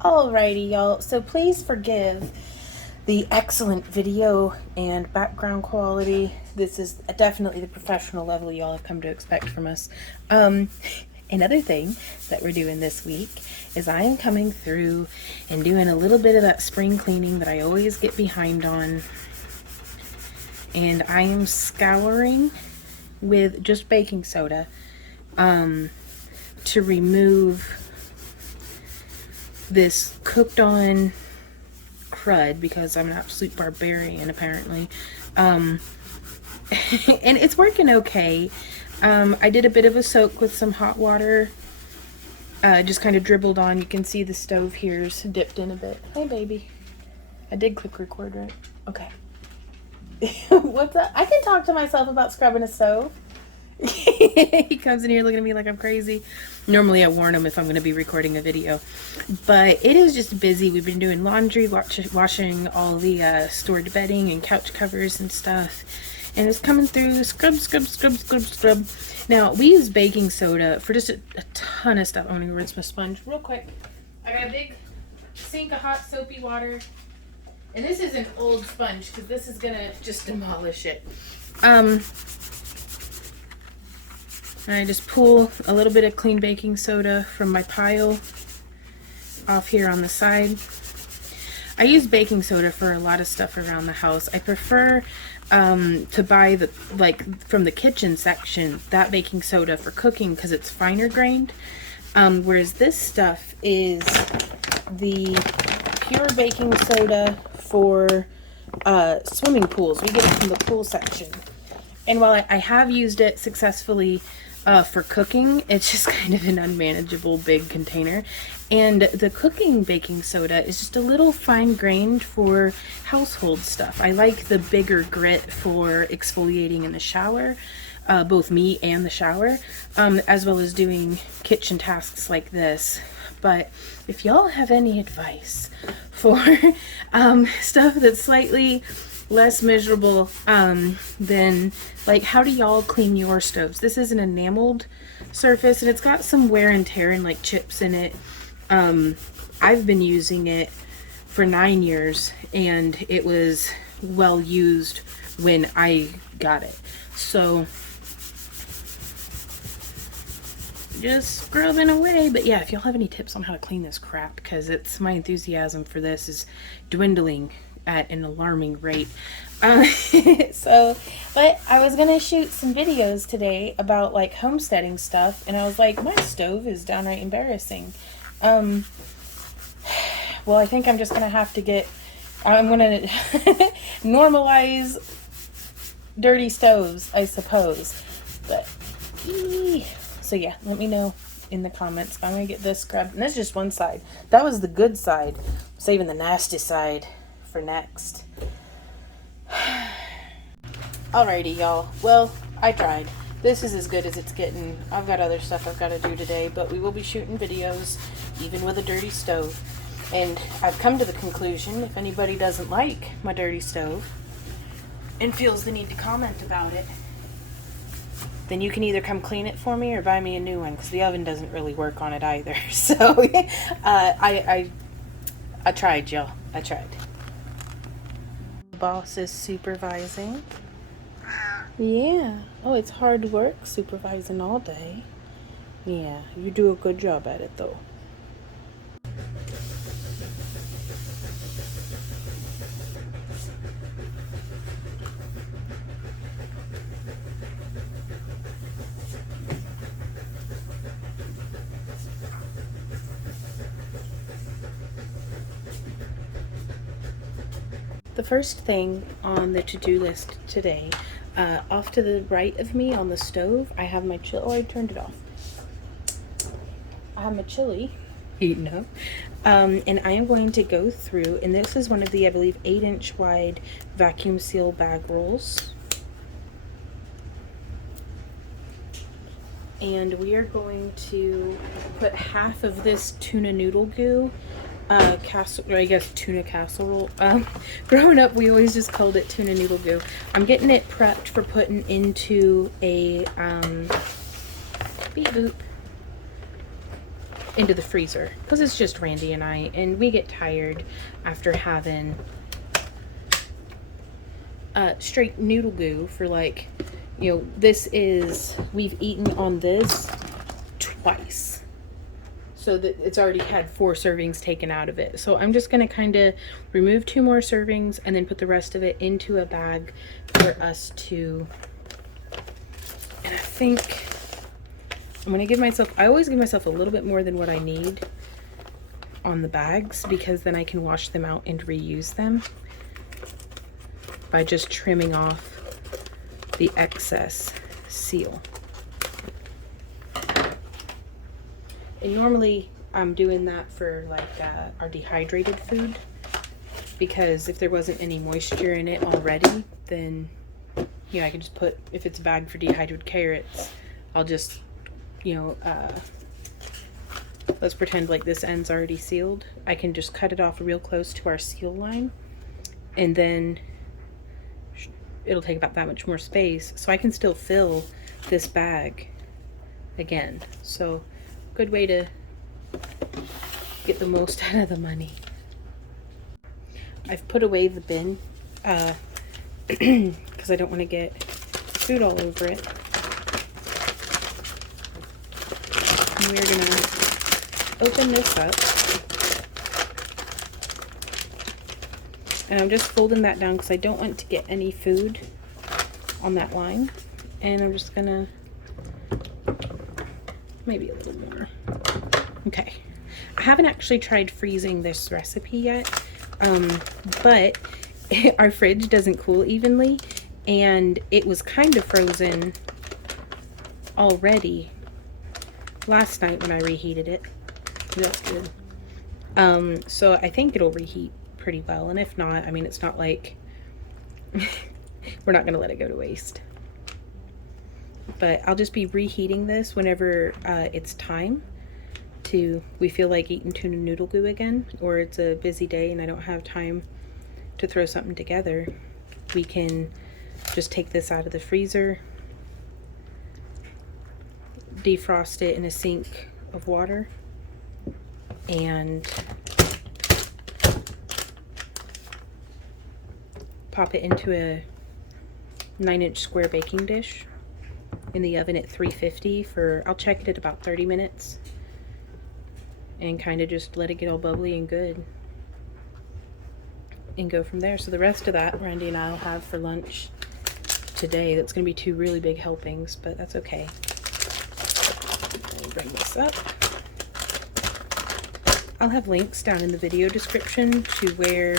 Alrighty, y'all. So please forgive the excellent video and background quality. This is definitely the professional level y'all have come to expect from us. Another thing that we're doing this week is I am coming through and doing a little bit of that spring cleaning that I always get behind on. And I am scouring with just baking soda to remove this cooked on crud because I'm an absolute barbarian apparently. And it's working okay. I did a bit of a soak with some hot water, just kind of dribbled on. You can see the stove here's dipped in a bit. Hey baby, I did click record, right? Okay. What's up? I can talk to myself about scrubbing a stove. He comes in here looking at me like I'm crazy. Normally I warn him if I'm going to be recording a video, but it is just busy. We've been doing laundry, washing all the stored bedding and couch covers and stuff, and it's coming through. Scrub. Now we use baking soda for just a ton of stuff. I'm going to rinse my sponge real quick. I got a big sink of hot soapy water, and this is an old sponge because this is gonna just demolish it. And I just pull a little bit of clean baking soda from my pile off here on the side. I use baking soda for a lot of stuff around the house. I prefer to buy the from the kitchen section, that baking soda for cooking because it's finer grained. Whereas this stuff is the pure baking soda for swimming pools. We get it from the pool section. And while I have used it successfully for cooking, it's just kind of an unmanageable big container. And the cooking baking soda is just a little fine-grained for household stuff. I like the bigger grit for exfoliating in the shower, both me and the shower, as well as doing kitchen tasks like this. But if y'all have any advice for stuff that's slightly less miserable, then like how do y'all clean your stoves? This is an enameled surface and it's got some wear and tear and like chips in it. I've been using it for 9 years and it was well used when I got it. So just scrubbing away. But yeah, if y'all have any tips on how to clean this crap, because it's my enthusiasm for this is dwindling at an alarming rate. But I was gonna shoot some videos today about like homesteading stuff, and I was like, my stove is downright embarrassing. Well, I think I'm just gonna have to I'm gonna normalize dirty stoves, I suppose. But so yeah, let me know in the comments. I'm gonna get this scrubbed, and this is just one side. That was the good side. I'm saving the nasty side for next. Alrighty, y'all. Well, I tried. This is as good as it's getting. I've got other stuff I've got to do today, but we will be shooting videos even with a dirty stove. And I've come to the conclusion, if anybody doesn't like my dirty stove and feels the need to comment about it, then you can either come clean it for me or buy me a new one, because the oven doesn't really work on it either. So I tried, y'all. I tried. Boss is supervising. Yeah. Oh, it's hard work supervising all day. Yeah, you do a good job at it though. The first thing on the to-do list today, off to the right of me on the stove, I have my chili. Oh, I turned it off. I have my chili heating up. And I am going to go through, and this is one of the, I believe, 8-inch wide vacuum seal bag rolls. And we are going to put half of this tuna noodle goo, tuna casserole. Growing up, we always just called it tuna noodle goo. I'm getting it prepped for putting into a beep boop. into the freezer, because it's just Randy and I, and we get tired after having straight noodle goo for like, you know, we've eaten on this twice. So that it's already had 4 servings taken out of it. So I'm just going to kind of remove 2 more servings and then put the rest of it into a bag for us to, and I think I'm going to give myself, I always give myself a little bit more than what I need on the bags, because then I can wash them out and reuse them by just trimming off the excess seal. And normally I'm doing that for like our dehydrated food, because if there wasn't any moisture in it already, then, you know, I could just put, if it's a bag for dehydrated carrots, I'll just, you know, let's pretend like this end's already sealed. I can just cut it off real close to our seal line, and then it'll take about that much more space, so I can still fill this bag again. So good way to get the most out of the money. I've put away the bin because I don't want to get food all over it. And we're gonna open this up, and I'm just folding that down because I don't want to get any food on that line. And I'm just gonna, maybe a little more. Okay, I haven't actually tried freezing this recipe yet, but our fridge doesn't cool evenly, and it was kind of frozen already last night when I reheated it. That's good. So I think it'll reheat pretty well, and if not, I mean, it's not like we're not gonna let it go to waste. But I'll just be reheating this whenever it's time we feel like eating tuna noodle goo again, or it's a busy day and I don't have time to throw something together. We can just take this out of the freezer, defrost it in a sink of water, and pop it into a 9-inch square baking dish in the oven at 350 for, I'll check it at about 30 minutes, and kind of just let it get all bubbly and good, and go from there. So the rest of that, Randy and I will have for lunch today. That's going to be 2 really big helpings, but that's okay. I'll bring this up. I'll have links down in the video description to where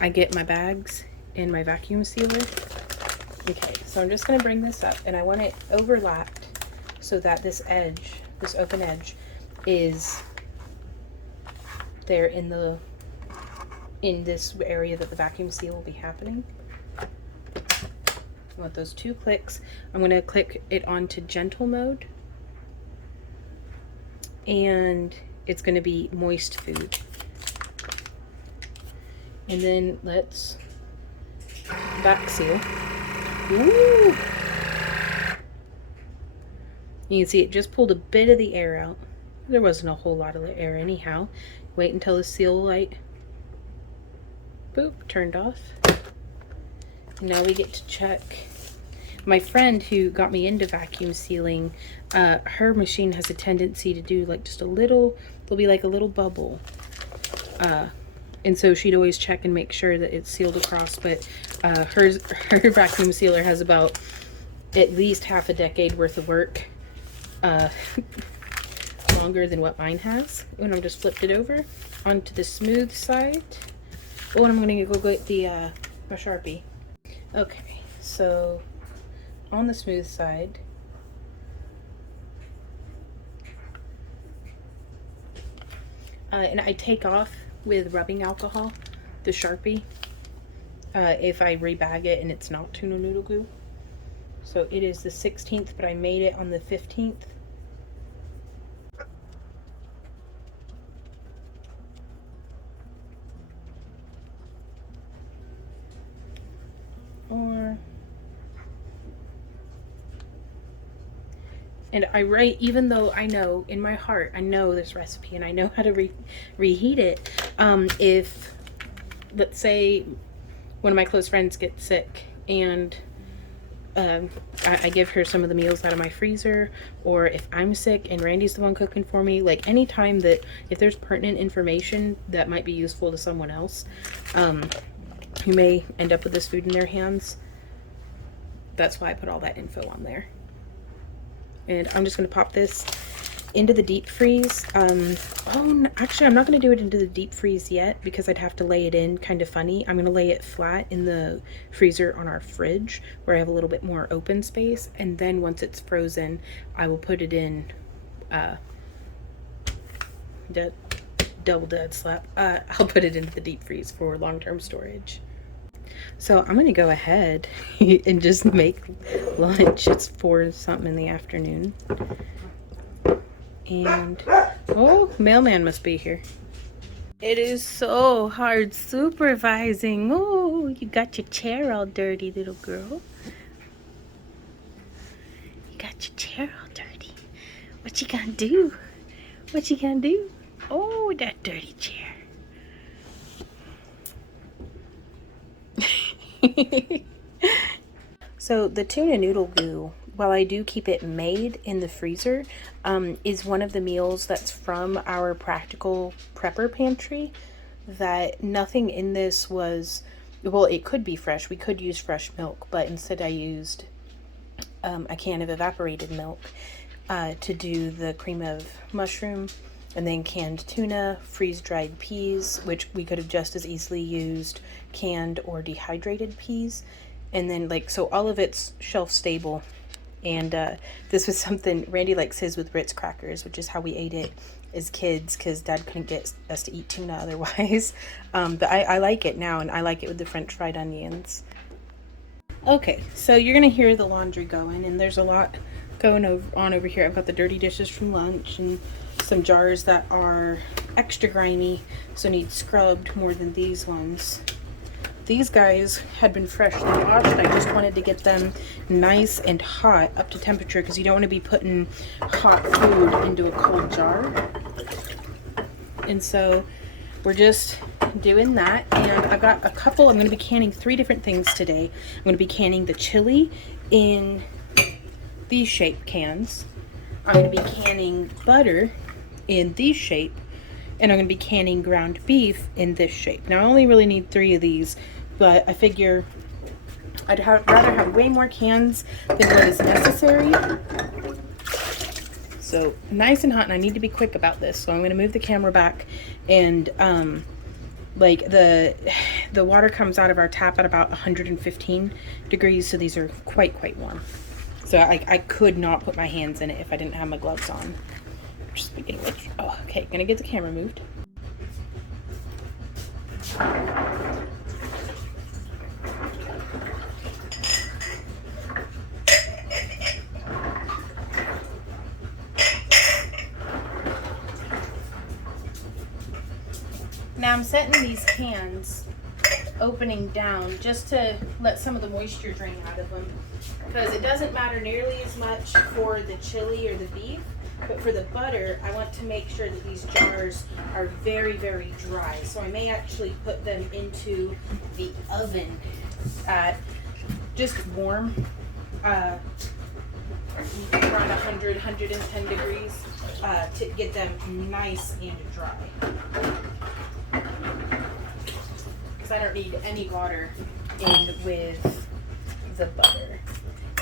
I get my bags and my vacuum sealer. Okay, so I'm just going to bring this up, and I want it overlapped so that this edge, this open edge, is there in this area that the vacuum seal will be happening. I want those 2 clicks. I'm going to click it onto gentle mode, and it's going to be moist food. And then let's back seal. Ooh! You can see it just pulled a bit of the air out. There wasn't a whole lot of air anyhow. Wait until the seal light, boop, turned off. And now we get to check. My friend who got me into vacuum sealing, her machine has a tendency to do like just a little, there'll be like a little bubble. And so she'd always check and make sure that it's sealed across, but her vacuum sealer has about at least half a decade worth of work, longer than what mine has. And I'm just flipped it over onto the smooth side. Oh, and I'm gonna go get the my Sharpie. Okay, so on the smooth side, and I take off with rubbing alcohol the Sharpie if I rebag it and it's not tuna noodle goo. So it is the 16th, but I made it on the 15th. Or And I write, even though I know in my heart, I know this recipe and I know how to reheat it. If, let's say, one of my close friends gets sick and I give her some of the meals out of my freezer, or if I'm sick and Randy's the one cooking for me, like anytime that if there's pertinent information that might be useful to someone else who may end up with this food in their hands, that's why I put all that info on there. And I'm just going to pop this into the deep freeze. Actually, I'm not going to do it into the deep freeze yet because I'd have to lay it in kind of funny. I'm going to lay it flat in the freezer on our fridge where I have a little bit more open space. And then once it's frozen, I will put it in double dead slap. I'll put it into the deep freeze for long-term storage. So I'm going to go ahead and just make lunch. It's 4 something in the afternoon. And, oh, mailman must be here. It is so hard supervising. Oh, you got your chair all dirty, little girl. You got your chair all dirty. What you gonna do? What you gonna do? Oh, that dirty chair. So the tuna noodle goo, while I do keep it made in the freezer, is one of the meals that's from our practical prepper pantry. That nothing in this was, well, it could be fresh. We could use fresh milk, but instead I used a can of evaporated milk to do the cream of mushroom, and then canned tuna, freeze-dried peas, which we could have just as easily used canned or dehydrated peas. And then, like, so all of it's shelf stable. And this was something, Randy likes his with Ritz crackers, which is how we ate it as kids because Dad couldn't get us to eat tuna otherwise. But I like it now, and I like it with the French fried onions. Okay, so you're going to hear the laundry going, and there's a lot going on over here. I've got the dirty dishes from lunch and some jars that are extra grimy, so need scrubbed more than these ones. These guys had been freshly washed. I just wanted to get them nice and hot up to temperature because you don't want to be putting hot food into a cold jar. And so we're just doing that. And I've got a couple, I'm going to be canning 3 different things today. I'm going to be canning the chili in these shape cans. I'm going to be canning butter in these shape. And I'm going to be canning ground beef in this shape. Now I only really need 3 of these, but I figure I'd rather have way more cans than what is necessary. So nice and hot, and I need to be quick about this. So I'm going to move the camera back, and like the water comes out of our tap at about 115 degrees, so these are quite warm. So I could not put my hands in it if I didn't have my gloves on. Speaking of which, oh, okay, gonna get the camera moved. Now I'm setting these cans opening down just to let some of the moisture drain out of them, because it doesn't matter nearly as much for the chili or the beef. But for the butter, I want to make sure that these jars are very dry. So I may actually put them into the oven at just warm, around 100, 110 degrees to get them nice and dry. Because I don't need any water in with the butter.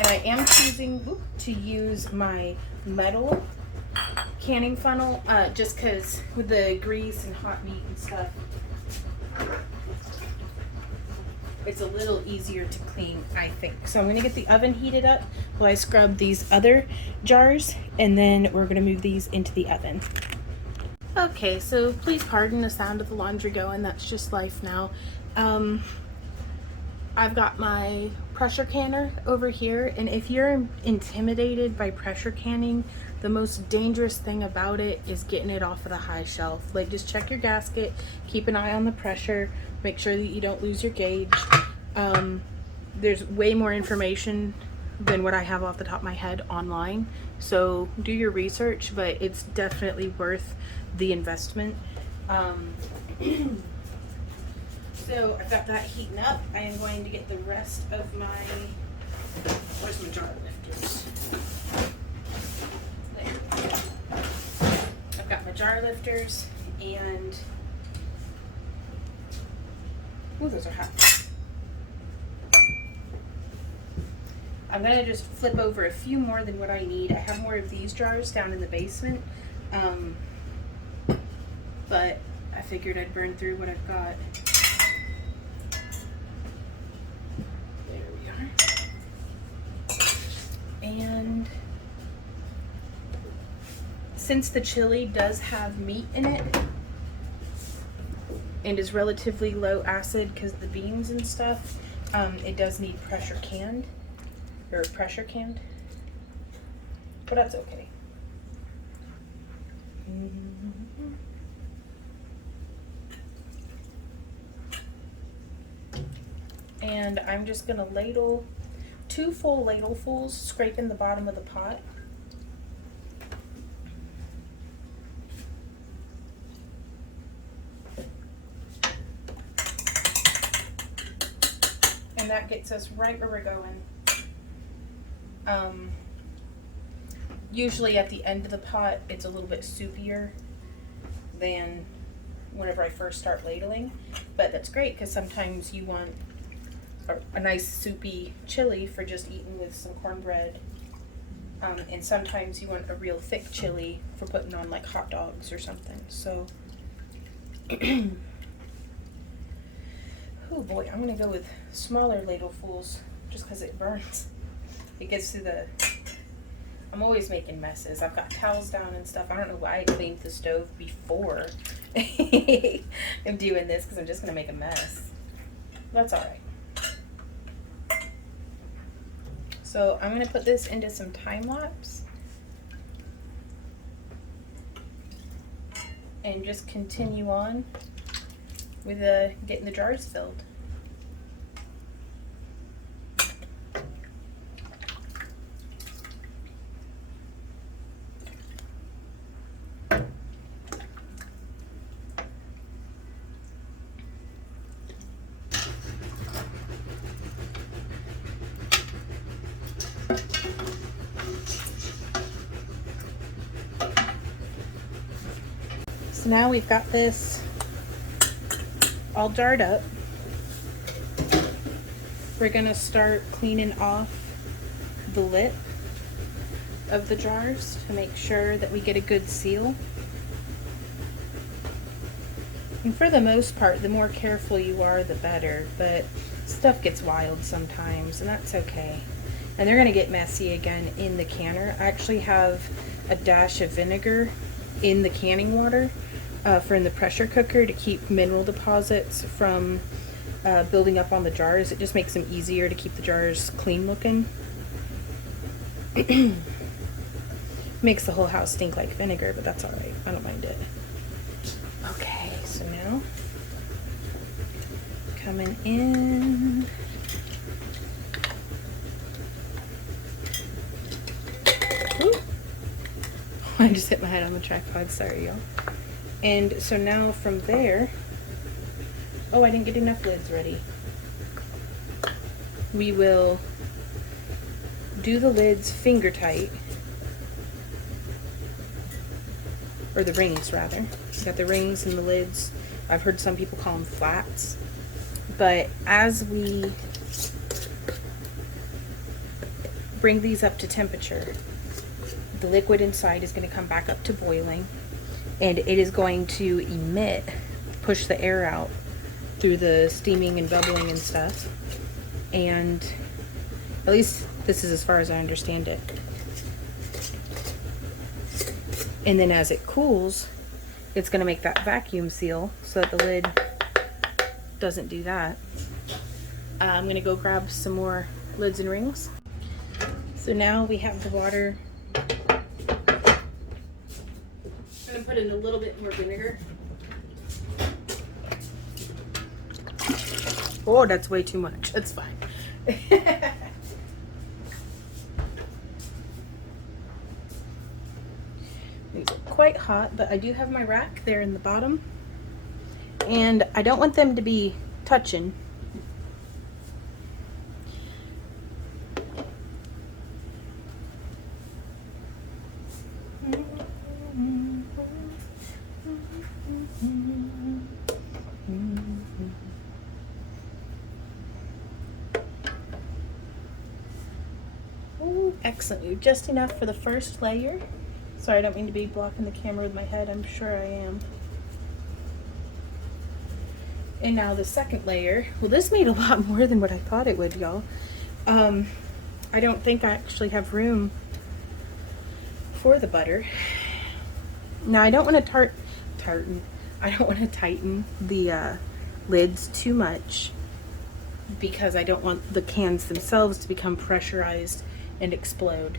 And I am choosing to use my metal canning funnel just because with the grease and hot meat and stuff, it's a little easier to clean, I think. So I'm going to get the oven heated up while I scrub these other jars, and then we're going to move these into the oven. Okay, so please pardon the sound of the laundry going. That's just life now. I've got my pressure canner over here, and if you're intimidated by pressure canning, the most dangerous thing about it is getting it off of the high shelf. Like, just check your gasket, keep an eye on the pressure, make sure that you don't lose your gauge. There's way more information than what I have off the top of my head online. So do your research, but it's definitely worth the investment. So I've got that heating up. I am going to get the rest of my, where's my jar lifters? There. I've got my jar lifters and, ooh, those are hot. I'm gonna just flip over a few more than what I need. I have more of these jars down in the basement, but I figured I'd burn through what I've got. There we are. And since the chili does have meat in it and is relatively low acid because the beans and stuff, it does need pressure canned, but that's okay. And I'm just gonna ladle 2 full ladlefuls, scraping the bottom of the pot. And that gets us right where we're going. Usually at the end of the pot, it's a little bit soupier than whenever I first start ladling, but that's great because sometimes you want a nice soupy chili for just eating with some cornbread, and sometimes you want a real thick chili for putting on like hot dogs or something. So, oh boy, I'm gonna go with smaller ladlefuls just because it burns. It gets through the, I'm always making messes. I've got towels down and stuff. I don't know why I cleaned the stove before I'm doing this because I'm just going to make a mess. That's all right. So I'm going to put this into some time lapse and just continue on with getting the jars filled. So now we've got this all jarred up. We're gonna start cleaning off the lip of the jars to make sure that we get a good seal. And for the most part, the more careful you are, the better, but stuff gets wild sometimes, and that's okay. And they're gonna get messy again in the canner. I actually have a dash of vinegar in the canning water for in the pressure cooker to keep mineral deposits from building up on the jars. It just makes them easier to keep the jars clean looking. Makes the whole house stink like vinegar, but that's all right. I don't mind it. Okay, so now coming in. Ooh. I just hit my head on the tripod, sorry y'all. And so now from there, oh, I didn't get enough lids ready. We will do the lids finger tight, or the rings rather. Got the rings and the lids. I've heard some people call them flats. But as we bring these up to temperature, the liquid inside is going to come back up to boiling, and it is going to emit, push the air out through the steaming and bubbling and stuff. And at least this is as far as I understand it. And then as it cools, it's going to make that vacuum seal so that the lid doesn't do that. I'm going to go grab some more lids and rings. So now we have the water. I'm going to put in a little bit more vinegar. Oh, that's way too much. That's fine. quite hot, but I do have my rack there in the bottom. And I don't want them to be touching. Ooh, excellent. Just enough for the first layer. Sorry, I don't mean to be blocking the camera with my head. I'm sure I am. And now the second layer. Well, this made a lot more than what I thought it would, y'all. I don't think I actually have room for the butter. Now I don't want to I don't want to tighten the lids too much because I don't want the cans themselves to become pressurized and explode.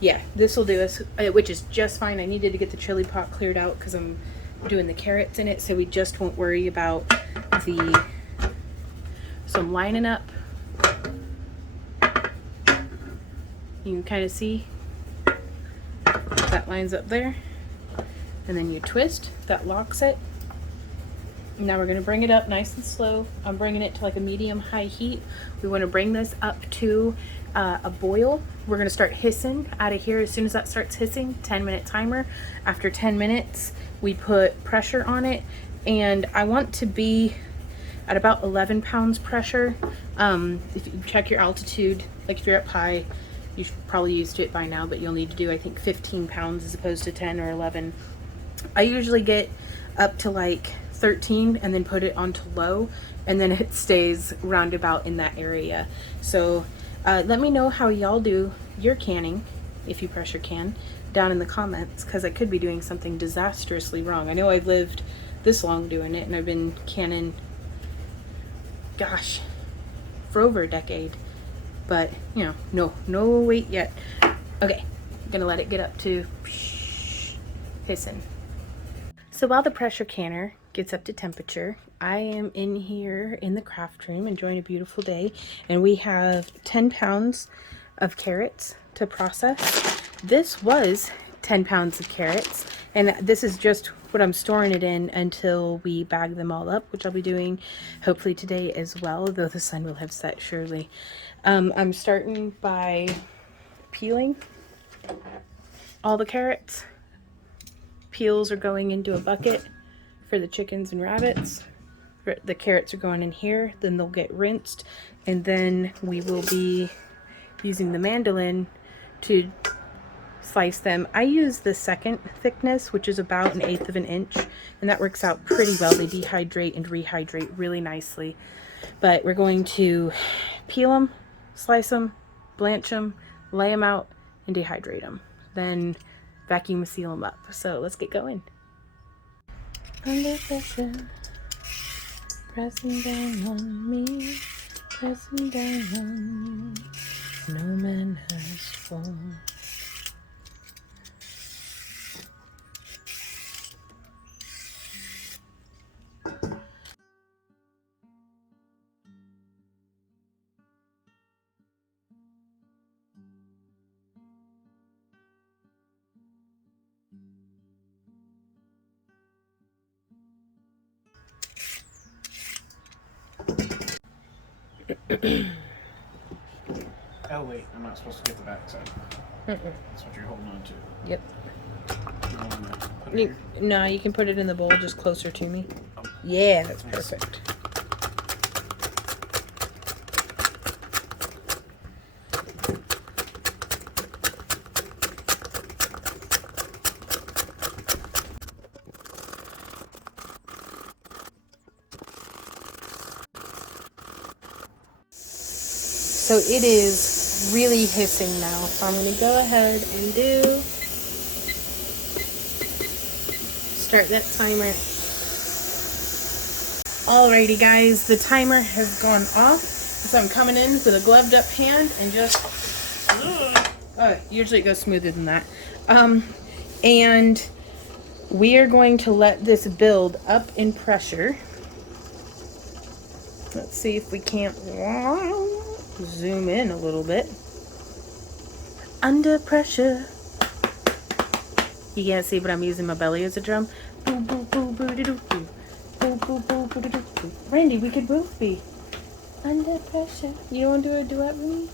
Yeah, this will do us, which is just fine. I needed to get the chili pot cleared out because I'm doing the carrots in it, so we just won't worry about the, so I'm lining up. You can kind of see that lines up there, and then you twist, that locks it. Now we're going to bring it up nice and slow. I'm bringing it to like a medium-high heat. We want to bring this up to a boil. We're going to start hissing out of here. As soon as that starts hissing, 10-minute timer. After 10 minutes, we put pressure on it, and I want to be at about 11 pounds pressure. If you check your altitude, like if you're up high, you should probably used to it by now, but you'll need to do, I think, 15 pounds as opposed to 10 or 11. I usually get up to like 13 and then put it onto low, and then it stays roundabout in that area. So let me know how y'all do your canning, if you pressure can, down in the comments, because I could be doing something disastrously wrong. I know I've lived this long doing it, and I've been canning, gosh, for over a decade. But, you know, no wait yet. Okay, I'm gonna let it get up to hissing. So while the pressure canner gets up to temperature, I am in here in the craft room enjoying a beautiful day, and we have 10 pounds of carrots to process. This was 10 pounds of carrots, and this is just what I'm storing it in until we bag them all up, which I'll be doing hopefully today as well, though the sun will have set surely. I'm starting by peeling all the carrots. Peels are going into a bucket for the chickens and rabbits. The carrots are going in here, then they'll get rinsed, and then we will be using the mandolin to slice them. I use the second thickness, which is about 1/8 of an inch, and that works out pretty well. They dehydrate and rehydrate really nicely. But we're going to peel them, slice them, blanch them, lay them out, and dehydrate them. Then vacuum seal them up. So let's get going. Under pressure, pressing down on me, pressing down on you. No man has fallen. Oh wait, I'm not supposed to get the back side. That's what you're holding on to. Yep. You don't want to put it here? No, you can put it in the bowl just closer to me. Oh. Yeah, that's Nice. perfect. So it is really hissing now. So I'm going to go ahead and start that timer. Alrighty guys, the timer has gone off. So I'm coming in with a gloved up hand and just, usually it goes smoother than that. And we are going to let this build up in pressure. Let's see if we can't zoom in a little bit. Under pressure. You can't see, but I'm using my belly as a drum. Boo, boo, boo, boo, doo, doo, boo. Boo, boo, boo, boo, doo, doo, boo. Randy, we could both be under pressure. You don't want to do a duet with me?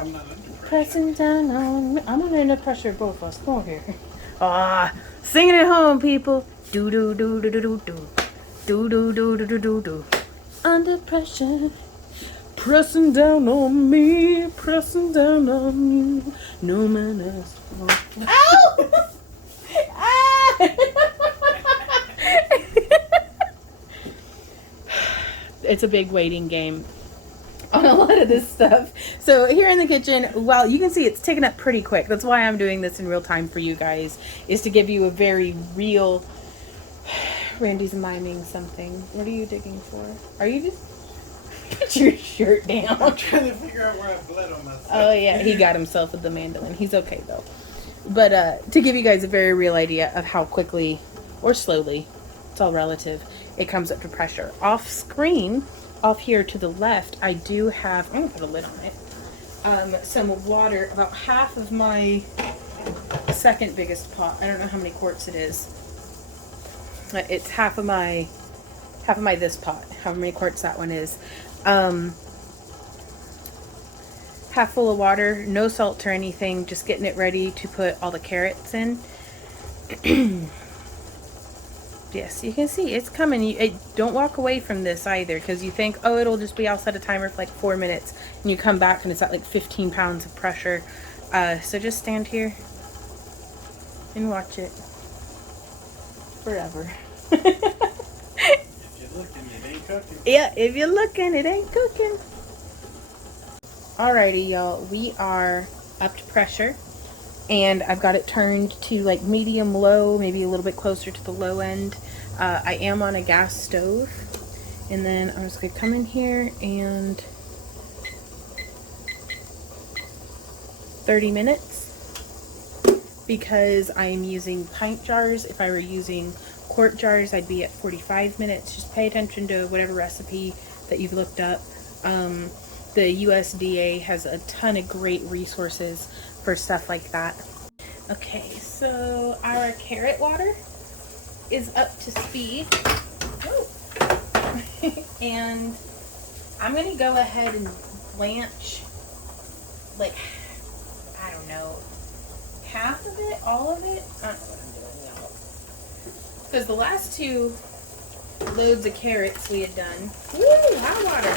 I'm not under pressure. Pressing down on me. I'm under pressure of both of us. Come on here. Ah, sing it at home, people. Do do do do do do do. Do do do do do do do. Under pressure. Pressing down on me. Pressing down on me. No man asked for. Ow! Ah! It's a big waiting game on a lot of this stuff. So here in the kitchen, well, you can see it's taken up pretty quick. That's why I'm doing this in real time for you guys, is to give you a very real... Randy's miming something. What are you digging for? Are you just... Put your shirt down. I'm trying to figure out where I bled on myself. Oh yeah, he got himself with the mandolin. He's okay though. But to give you guys a very real idea of how quickly or slowly, it's all relative, it comes up to pressure. Off screen, off here to the left, I do have, I'm gonna put a lid on it, some water, about half of my second biggest pot. I don't know how many quarts it is. It's half of my this pot, however many quarts that one is. Half full of water, no salt or anything, just getting it ready to put all the carrots in. Yes, you can see it's coming. Don't walk away from this either, because you think, oh, it'll just be, I'll set a timer for like 4 minutes, and you come back and it's at like 15 pounds of pressure. So just stand here and watch it forever. If you're looking, it ain't cooking. Yeah, if you're looking, it ain't cooking. Alrighty, y'all, we are up to pressure. And I've got it turned to like medium low, maybe a little bit closer to the low end. I am on a gas stove. And then I'm just going to come in here and 30 minutes. Because I am using pint jars. If I were using quart jars, I'd be at 45 minutes. Just pay attention to whatever recipe that you've looked up. The USDA has a ton of great resources for stuff like that. Okay, so our carrot water is up to speed. And I'm going to go ahead and blanch, like, I don't know, half of it, all of it? I don't know what I'm doing now. Because the last two loads of carrots we had done. Woo, hot water.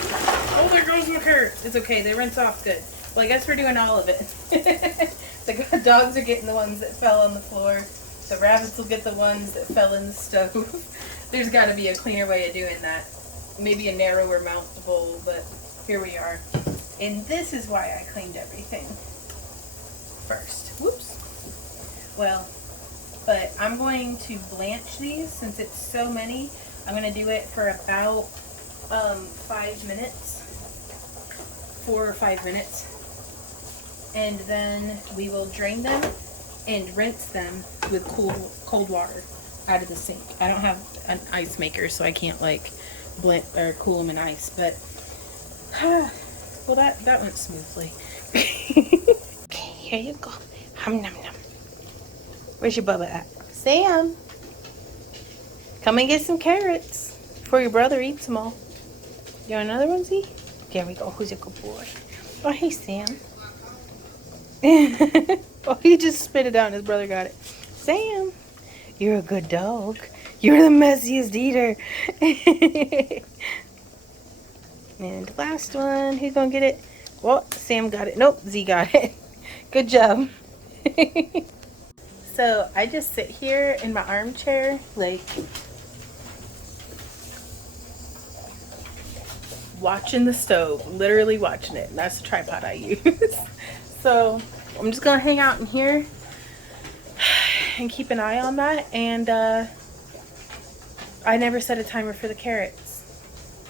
Oh, there goes my carrots. It's okay, they rinse off good. Well, I guess we're doing all of it. The dogs are getting the ones that fell on the floor. The rabbits will get the ones that fell in the stove. There's got to be a cleaner way of doing that. Maybe a narrower mouth bowl, but here we are. And this is why I cleaned everything first. Whoops. Well, but I'm going to blanch these since it's so many. I'm going to do it for about 5 minutes. 4 or 5 minutes. And then we will drain them and rinse them with cold water out of the sink. I don't have an ice maker, so I can't like blend or cool them in ice, but well, that went smoothly. Okay, here you go. Hum num num. Where's your bubba at? Sam, come and get some carrots before your brother eats them all. You want another one, Z? There we go. Who's a good boy? Oh, hey, Sam. Oh, he just spit it out and his brother got it. Sam, you're a good dog. You're the messiest eater. And the last one, who's gonna get it? Well, Sam got it. Nope, Z got it. Good job. So I just sit here in my armchair, like watching the stove, literally watching it. That's the tripod I use. So I'm just gonna hang out in here and keep an eye on that. And I never set a timer for the carrots.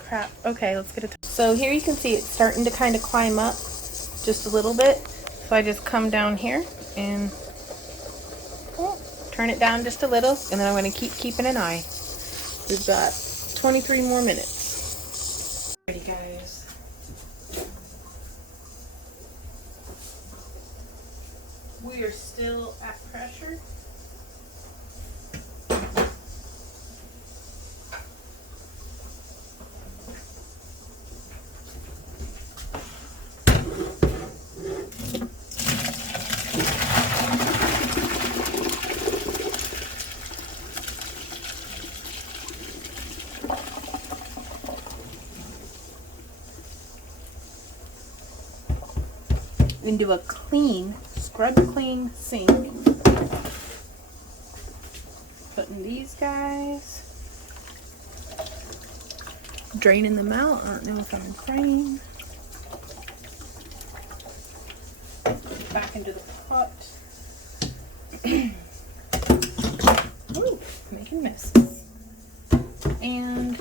Crap. Okay, let's get a so here you can see it's starting to kind of climb up just a little bit. So I just come down here and turn it down just a little, and then I'm going to keep keeping an eye. We've got 23 more minutes. Alrighty, guys. We are still at pressure. into a clean, scrub clean sink. Putting these guys, draining them out. I don't know if I'm in frame. Back into the pot. Ooh, making messes. And,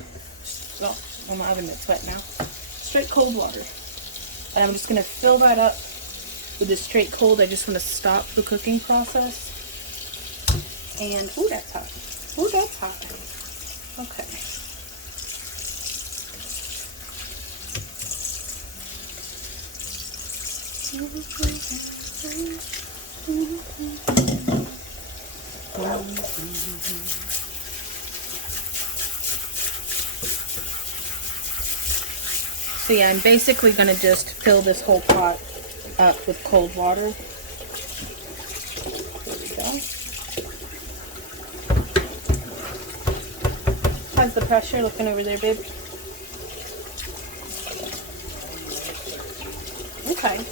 well, my oven mitts wet now. Straight cold water. And I'm just going to fill that up with this straight cold. I just want to stop the cooking process. And, ooh, that's hot. Ooh, that's hot. Okay. So yeah, I'm basically going to just fill this whole pot up with cold water. There we go. How's the pressure looking over there, babe? Okay.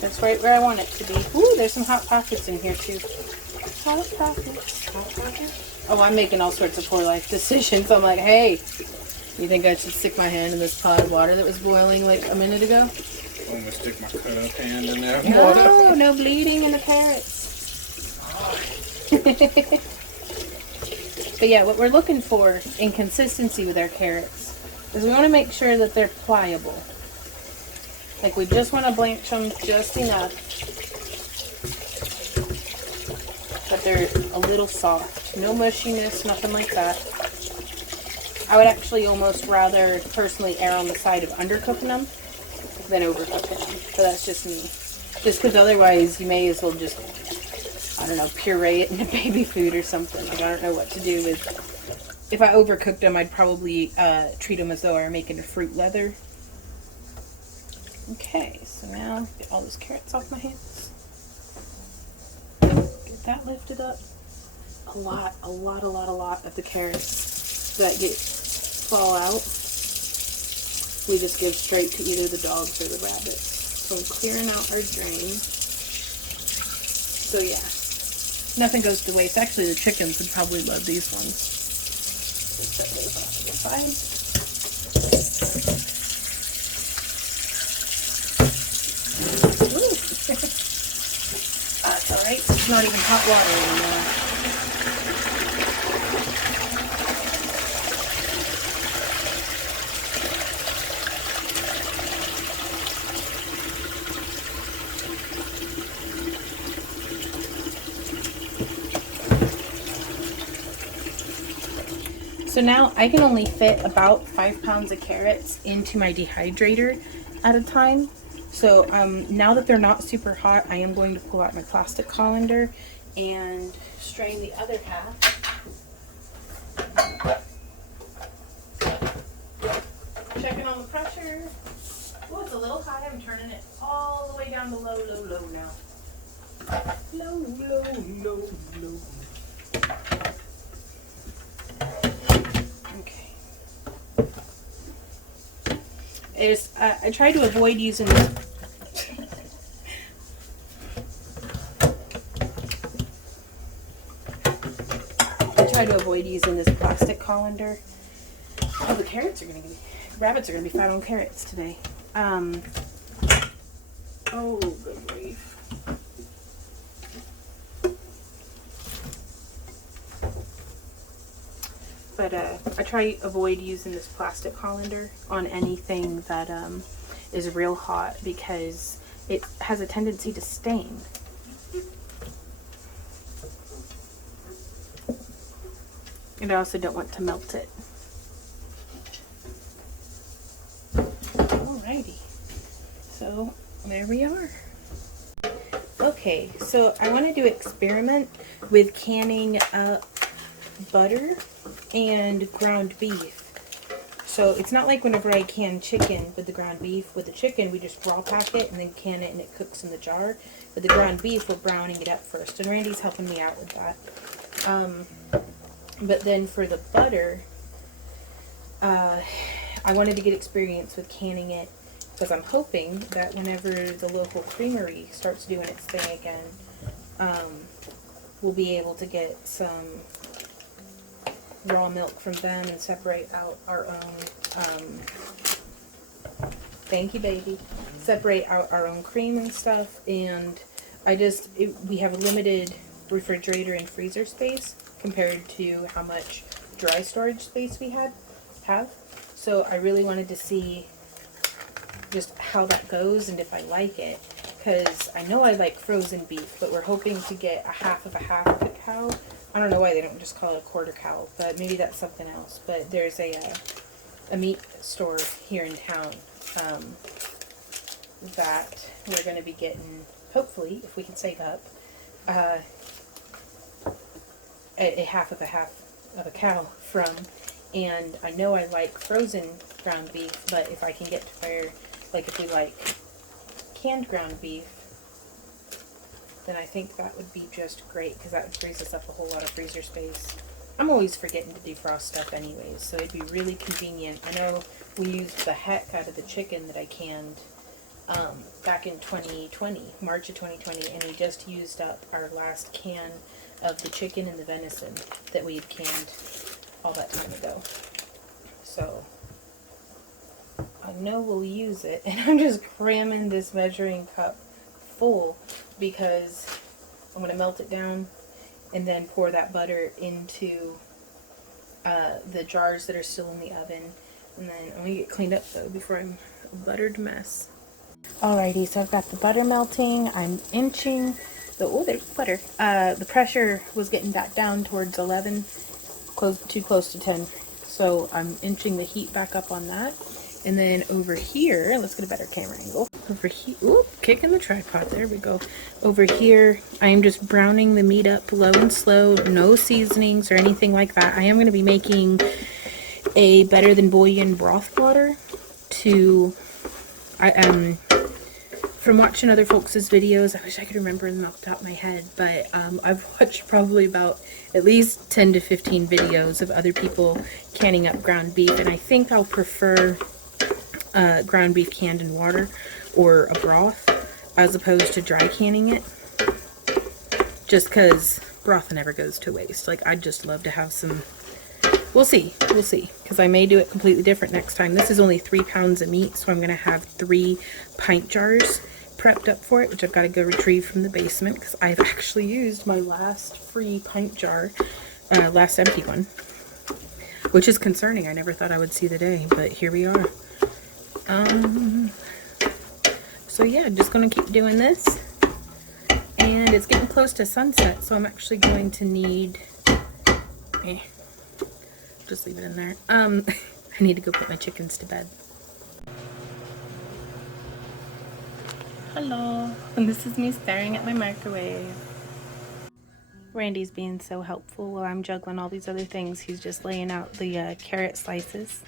That's right where I want it to be. Ooh, there's some hot pockets in here too. Hot pockets. Hot pockets. Oh, I'm making all sorts of poor life decisions. I'm like, hey, you think I should stick my hand in this pot of water that was boiling like a minute ago? I'm gonna stick my cut up hand in there. No, no bleeding in the carrots. But yeah, what we're looking for in consistency with our carrots is we want to make sure that they're pliable. Like we just want to blanch them just enough that they're a little soft. No mushiness, nothing like that. I would actually almost rather personally err on the side of undercooking them than overcooking them. So that's just me. Just because otherwise you may as well just, I don't know, puree it into baby food or something. Like I don't know what to do with. If I overcooked them, I'd probably treat them as though I were making a fruit leather. Okay, so now get all those carrots off my hands. Get that lifted up. A lot of the carrots that fall out, we just give straight to either the dogs or the rabbits. So I'm clearing out our drain. So yeah, nothing goes to waste. Actually, the chickens would probably love these ones. Just set those off to the side. That's alright, it's not even hot water anymore. So now I can only fit about 5 pounds of carrots into my dehydrator at a time. So now that they're not super hot, I am going to pull out my plastic colander and strain the other half. Checking on the pressure. Oh, it's a little high. I'm turning it all the way down to low, low, low now. Low, low, low, low. Okay. I try to avoid using this plastic colander. Oh, the rabbits are gonna be fat on carrots today. Oh, good grief. But I try to avoid using this plastic colander on anything that is real hot because it has a tendency to stain. And I also don't want to melt it. Alrighty. So there we are. Okay, so I wanted to experiment with canning up butter and ground beef. So it's not like whenever I can chicken with the ground beef. With the chicken, we just raw pack it and then can it and it cooks in the jar. With the ground beef, we're browning it up first. And Randy's helping me out with that. But then for the butter, I wanted to get experience with canning it because I'm hoping that whenever the local creamery starts doing its thing again, we'll be able to get some raw milk from them and separate out our own, thank you, baby, separate out our own cream and stuff. And we have a limited refrigerator and freezer space compared to how much dry storage space we have. So I really wanted to see just how that goes and if I like it, because I know I like frozen beef, but we're hoping to get a half of a cow. I don't know why they don't just call it a quarter cow, but maybe that's something else. But there's a meat store here in town that we're going to be getting, hopefully, if we can save up, a half of a cow from. And I know I like frozen ground beef, but if I can get to where, like, if we like canned ground beef, then I think that would be just great, because that frees us up a whole lot of freezer space. I'm always forgetting to defrost stuff anyways, so it'd be really convenient. I know we used the heck out of the chicken that I canned back in 2020, March of 2020, and we just used up our last can of the chicken and the venison that we had canned all that time ago. So I know we'll use it, and I'm just cramming this measuring cup full because I'm going to melt it down and then pour that butter into the jars that are still in the oven. And then I'm going to get cleaned up though before I'm a buttered mess. Alrighty, so I've got the butter melting. I'm inching there's butter. The pressure was getting back down towards 11, too close to 10. So I'm inching the heat back up on that. And then over here, let's get a better camera angle. Over here, oop, kicking the tripod, there we go. Over here, I am just browning the meat up low and slow, no seasonings or anything like that. I am going to be making a better than bouillon broth water from watching other folks' videos. I wish I could remember them off the top of my head, but I've watched probably about at least 10 to 15 videos of other people canning up ground beef, and I think I'll prefer ground beef canned in water or a broth as opposed to dry canning it, just because broth never goes to waste. Like, I'd just love to have some. We'll see, because I may do it completely different next time. This is only 3 pounds of meat, so I'm going to have 3 pint jars prepped up for it, which I've got to go retrieve from the basement, because I've actually used my last free pint jar, last empty one, which is concerning. I never thought I would see the day, but here we are. So yeah, just going to keep doing this, and it's getting close to sunset, so I'm actually going to need, just leave it in there. I need to go put my chickens to bed. Hello, and this is me staring at my microwave. Randy's being so helpful while I'm juggling all these other things. He's just laying out the carrot slices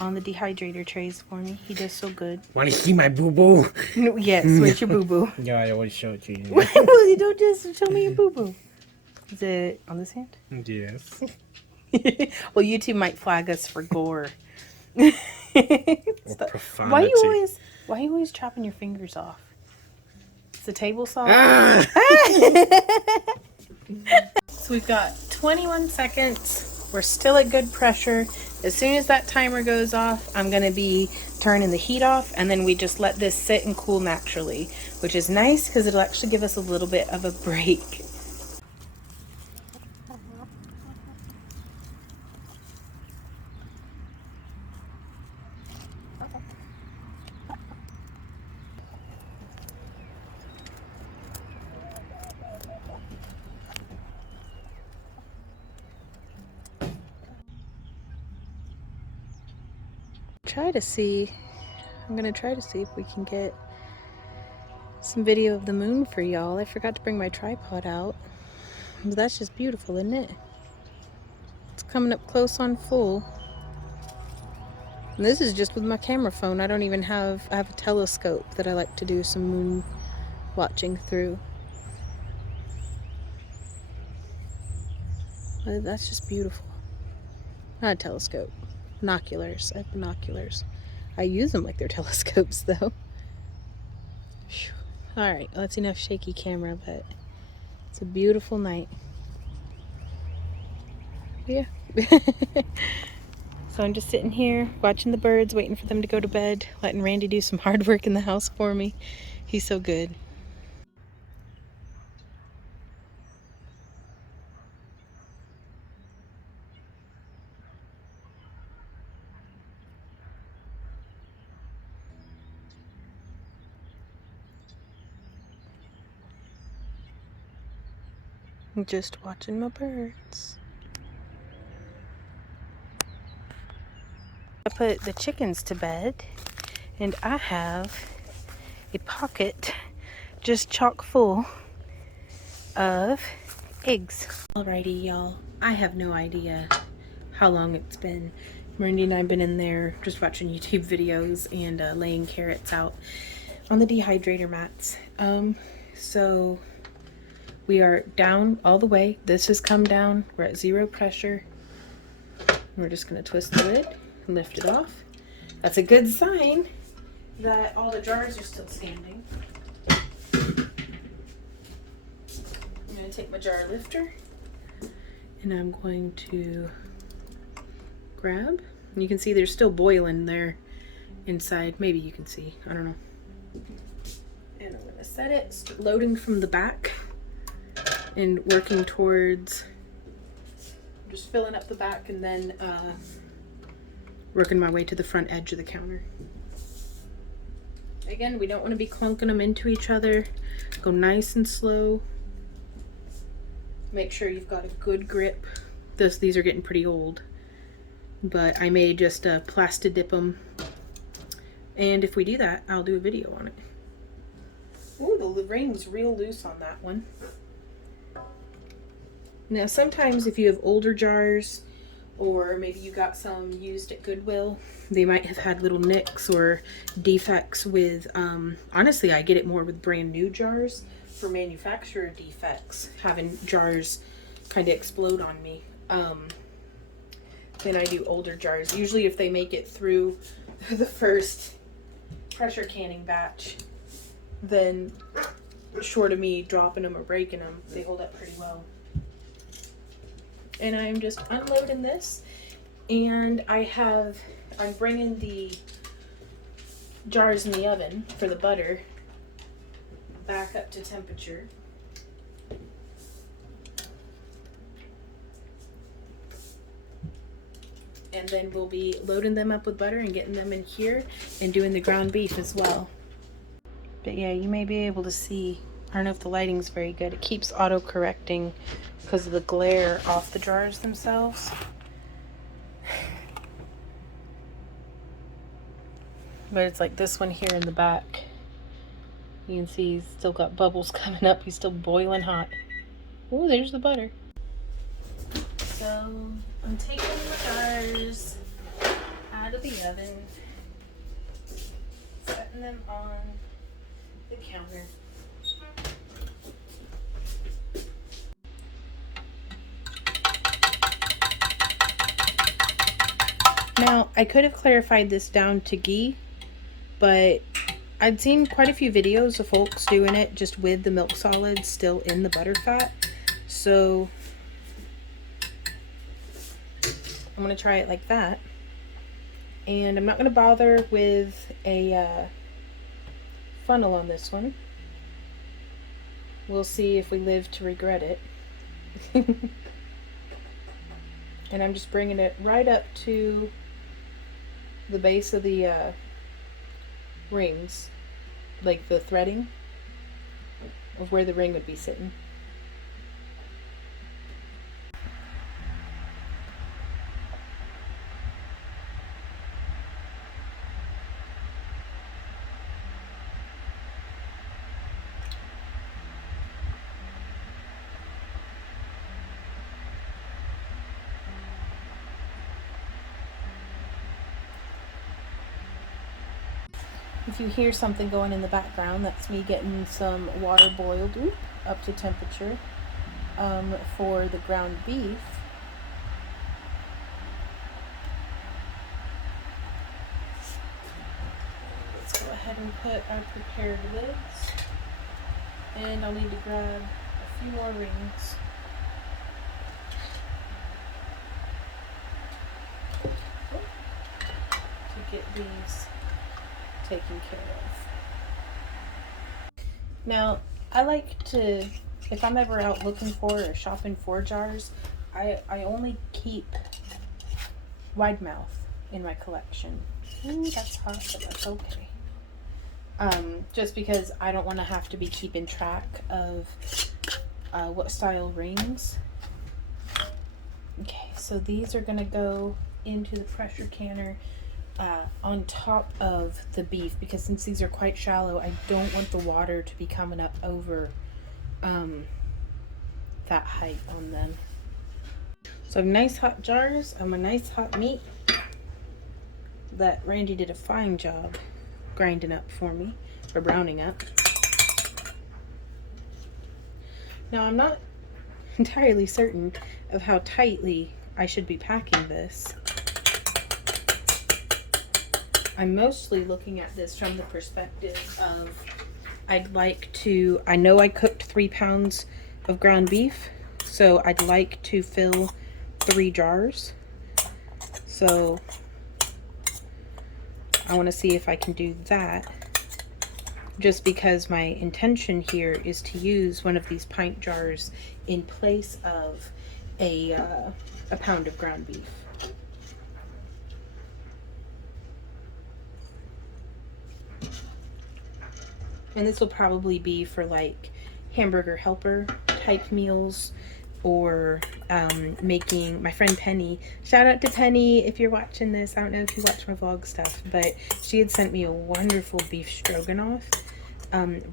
on the dehydrator trays for me. He does so good. Want to see my boo-boo? No, yes, where's your boo-boo? Yeah, I always show it to you. Well, you don't just show me your boo-boo. Is it on this hand? Yes. Well, YouTube might flag us for gore. Profanity. Why are you always chopping your fingers off? It's a table saw. So we've got 21 seconds. We're still at good pressure. As soon as that timer goes off, I'm going to be turning the heat off, and then we just let this sit and cool naturally, which is nice because it'll actually give us a little bit of a break. I'm gonna try to see if we can get some video of the moon for y'all. I forgot to bring my tripod out, but that's just beautiful, isn't it? It's coming up close on full. And this is just with my camera phone. I have a telescope that I like to do some moon watching through. That's just beautiful. Not a telescope. Binoculars. I have binoculars. I use them like they're telescopes though. All right, well, that's enough shaky camera, but it's a beautiful night. Yeah. So I'm just sitting here watching the birds, waiting for them to go to bed, letting Randy do some hard work in the house for me. He's so good. I'm just watching my birds. I put the chickens to bed, and I have a pocket just chock full of eggs. Alrighty, y'all. I have no idea how long it's been. Randy and I have been in there just watching YouTube videos and laying carrots out on the dehydrator mats. So we are down all the way. This has come down. We're at 0 pressure. We're just going to twist the lid and lift it off. That's a good sign that all the jars are still standing. I'm going to take my jar lifter and I'm going to grab. You can see there's still boiling there inside. Maybe you can see. I don't know. And I'm going to set it, loading from the back and working towards just filling up the back and then working my way to the front edge of the counter. Again, we don't want to be clunking them into each other. Go nice and slow. Make sure you've got a good grip. These are getting pretty old, but I may just plasti dip them, and if we do that, I'll do a video on it. Ooh, the ring was real loose on that one. Now sometimes if you have older jars, or maybe you got some used at Goodwill, they might have had little nicks or defects with, honestly I get it more with brand new jars for manufacturer defects, having jars kind of explode on me. Then I do older jars. Usually if they make it through the first pressure canning batch, then short of me dropping them or breaking them, they hold up pretty well. And I'm just unloading this, and I'm bringing the jars in the oven for the butter back up to temperature. And then we'll be loading them up with butter and getting them in here and doing the ground beef as well. But yeah, you may be able to see, I don't know if the lighting's very good. It keeps auto-correcting because of the glare off the jars themselves. But it's like this one here in the back. You can see he's still got bubbles coming up. He's still boiling hot. Ooh, there's the butter. So I'm taking the jars out of the oven, setting them on the counter. Now, I could have clarified this down to ghee, but I'd seen quite a few videos of folks doing it just with the milk solids still in the butter fat. So I'm going to try it like that. And I'm not going to bother with a funnel on this one. We'll see if we live to regret it. And I'm just bringing it right up to the base of the rings, like the threading of where the ring would be sitting. If you hear something going in the background, that's me getting some water boiled up to temperature for the ground beef. and put our prepared lids. And I'll need to grab a few more rings. To get these taken care of. Now, I like to, if I'm ever out looking for or shopping for jars, I only keep wide mouth in my collection. Ooh, that's hot, but that's okay. Just because I don't want to have to be keeping track of what style rings. Okay, so these are going to go into the pressure canner on top of the beef, because since these are quite shallow, I don't want the water to be coming up over that height on them. So I have nice hot jars of my nice hot meat that Randy did a fine job grinding up for me, or browning up. Now I'm not entirely certain of how tightly I should be packing this. I'm mostly looking at this from the perspective of I know I cooked 3 pounds of ground beef, so I'd like to fill 3 jars. So I want to see if I can do that, just because my intention here is to use one of these pint jars in place of a pound of ground beef. And this will probably be for like hamburger helper type meals, or making, my friend Penny, shout out to Penny if you're watching this. I don't know if you watch my vlog stuff, but she had sent me a wonderful beef stroganoff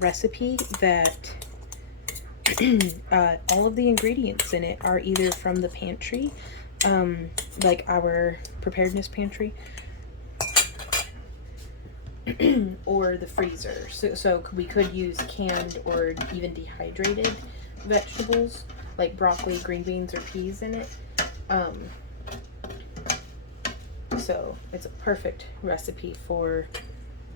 recipe that all of the ingredients in it are either from the pantry, like our preparedness pantry, or the freezer. So we could use canned or even dehydrated vegetables like broccoli, green beans, or peas in it. So it's a perfect recipe for,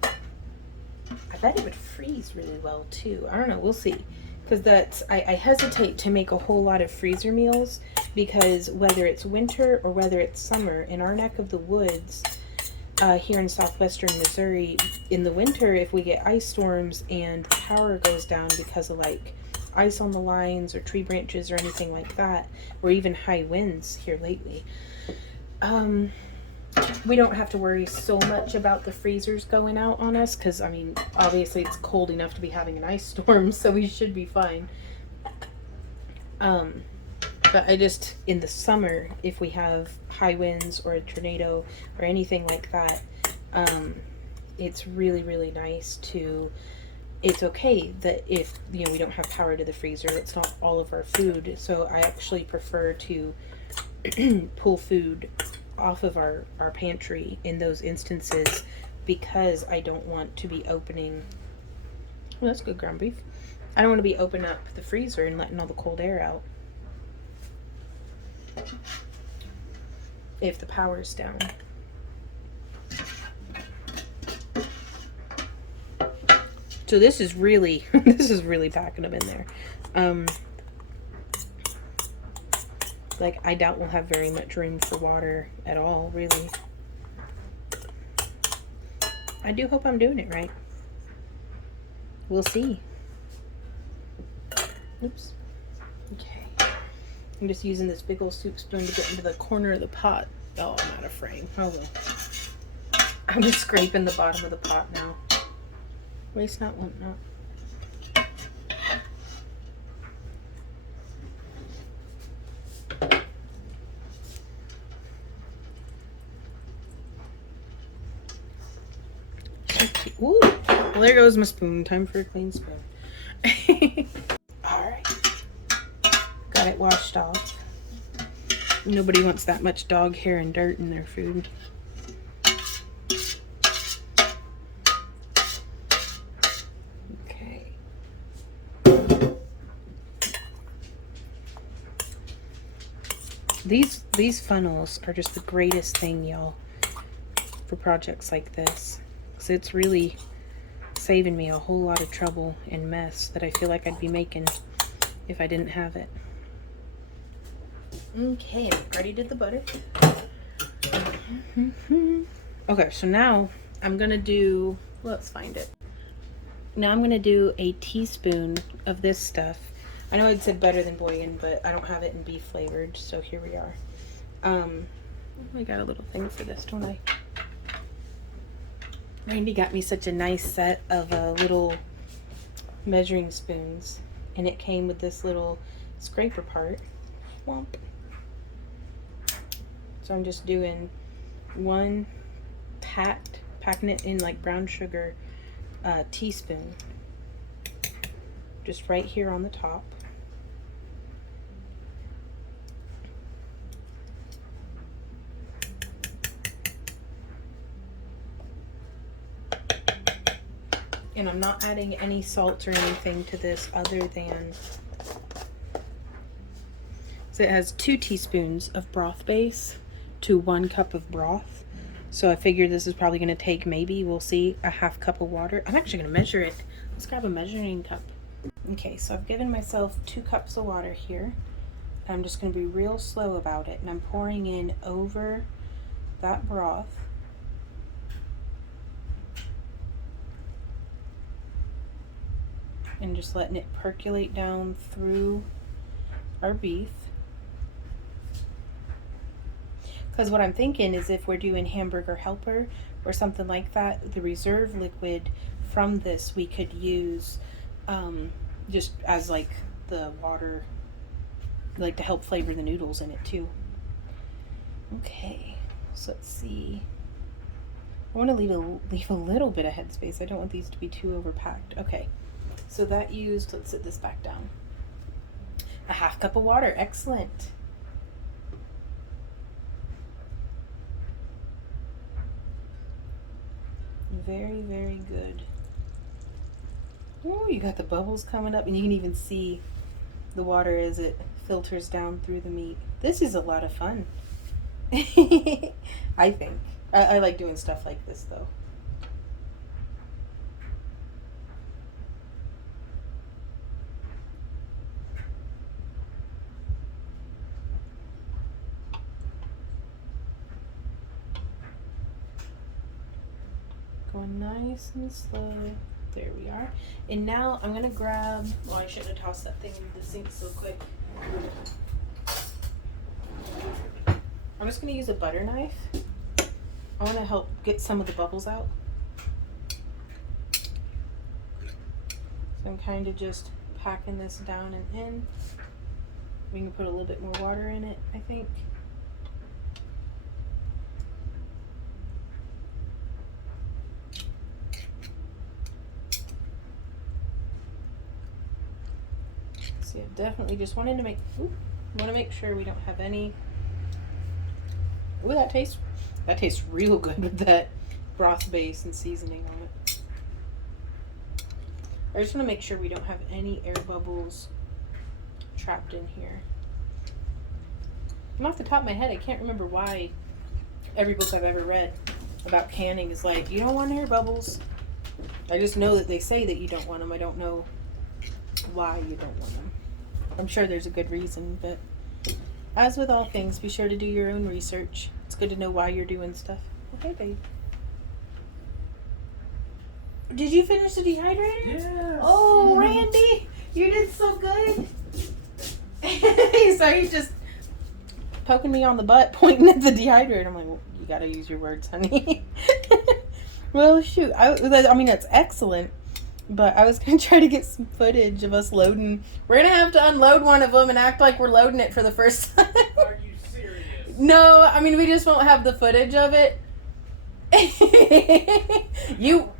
I bet it would freeze really well too. I don't know, we'll see. Because I hesitate to make a whole lot of freezer meals, because whether it's winter or whether it's summer, in our neck of the woods, here in southwestern Missouri, in the winter, if we get ice storms and the power goes down because of like ice on the lines or tree branches or anything like that, or even high winds here lately, we don't have to worry so much about the freezers going out on us, because I mean, obviously it's cold enough to be having an ice storm, so we should be fine. But I just, in the summer, if we have high winds or a tornado or anything like that, it's really, really nice to, it's okay that if, you know, we don't have power to the freezer, it's not all of our food. So I actually prefer to pull food off of our pantry in those instances, because I don't want to be opening, well, that's good ground beef. I don't want to be opening up the freezer and letting all the cold air out if the power's down. So this is really this is really packing them in there. Like, I doubt we'll have very much room for water at all, really. I do hope I'm doing it right. We'll see. Oops. Okay. I'm just using this big old soup spoon to get into the corner of the pot. Oh, I'm out of frame. Oh well. I'm just scraping the bottom of the pot now. Waste not, want not. Ooh, well, there goes my spoon. Time for a clean spoon. Alright. Got it washed off. Nobody wants that much dog hair and dirt in their food. Okay. These funnels are just the greatest thing, y'all, for projects like this. So it's really saving me a whole lot of trouble and mess that I feel like I'd be making if I didn't have it. Okay, I already did the butter. Okay, so now I'm gonna do, let's find it. Now I'm gonna do a teaspoon of this stuff. I know it said better than bouillon, but I don't have it in beef flavored, so here we are. I got a little thing for this, don't I? Randy got me such a nice set of little measuring spoons, and it came with this little scraper part. Womp. So I'm just doing one packing it in like brown sugar teaspoon, just right here on the top. And I'm not adding any salt or anything to this other than, so it has 2 teaspoons of broth base to 1 cup of broth. So I figured this is probably going to take, maybe, we'll see, a ½ cup of water. I'm actually going to measure it. Let's grab a measuring cup. Okay, so I've given myself 2 cups of water here. I'm just going to be real slow about it. And I'm pouring in over that broth. And just letting it percolate down through our beef. Because what I'm thinking is if we're doing hamburger helper or something like that, the reserve liquid from this we could use just as like the water, like to help flavor the noodles in it too. Okay, so let's see. I want to leave a little bit of headspace. I don't want these to be too overpacked. Okay, so that used, let's sit this back down, a ½ cup of water. Excellent. Very, very good. Oh, you got the bubbles coming up, and you can even see the water as it filters down through the meat. This is a lot of fun. I think. I like doing stuff like this, though. Going nice and slow. There we are. And now I'm gonna grab, well, I shouldn't have tossed that thing into the sink so quick. I'm just gonna use a butter knife. I wanna help get some of the bubbles out. So I'm kind of just packing this down and in. We can put a little bit more water in it, I think. See, I definitely just wanted to make sure we don't have any. Ooh, that tastes real good with that broth base and seasoning on it. I just want to make sure we don't have any air bubbles trapped in here. And off the top of my head, I can't remember why every book I've ever read about canning is like, you don't want air bubbles. I just know that they say that you don't want them. I don't know why you don't want them. I'm sure there's a good reason, but as with all things, be sure to do your own research. It's good to know why you're doing stuff. Okay, babe. Did you finish the dehydrator? Yes. Oh, Randy, you did so good. So he's just poking me on the butt, pointing at the dehydrator. I'm like, well, you gotta use your words, honey. Well, shoot. I mean, that's excellent. But I was going to try to get some footage of us loading. We're going to have to unload one of them and act like we're loading it for the first time. Are you serious? No, I mean, we just won't have the footage of it. You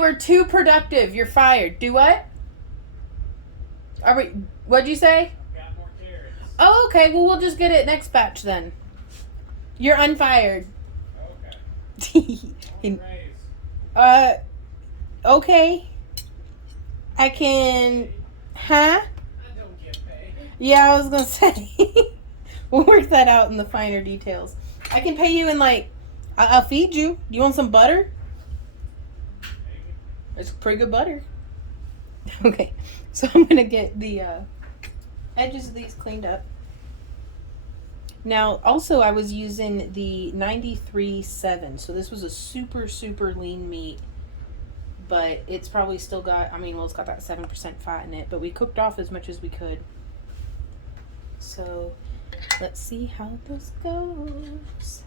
were too productive. You're fired. Do what? What'd you say? Got more carrots. Oh, okay. Well, we'll just get it next batch then. You're unfired. Okay. Okay. I can, huh? I don't get paid. Yeah, I was gonna say. We'll work that out in the finer details. I can pay you in I'll feed you. Do you want some butter? Maybe. It's pretty good butter. Okay, so I'm gonna get the edges of these cleaned up. Now, also, I was using the 93.7, so this was a super, super lean meat, but it's probably still got, I mean, well, it's got that 7% fat in it, but we cooked off as much as we could. So, let's see how this goes.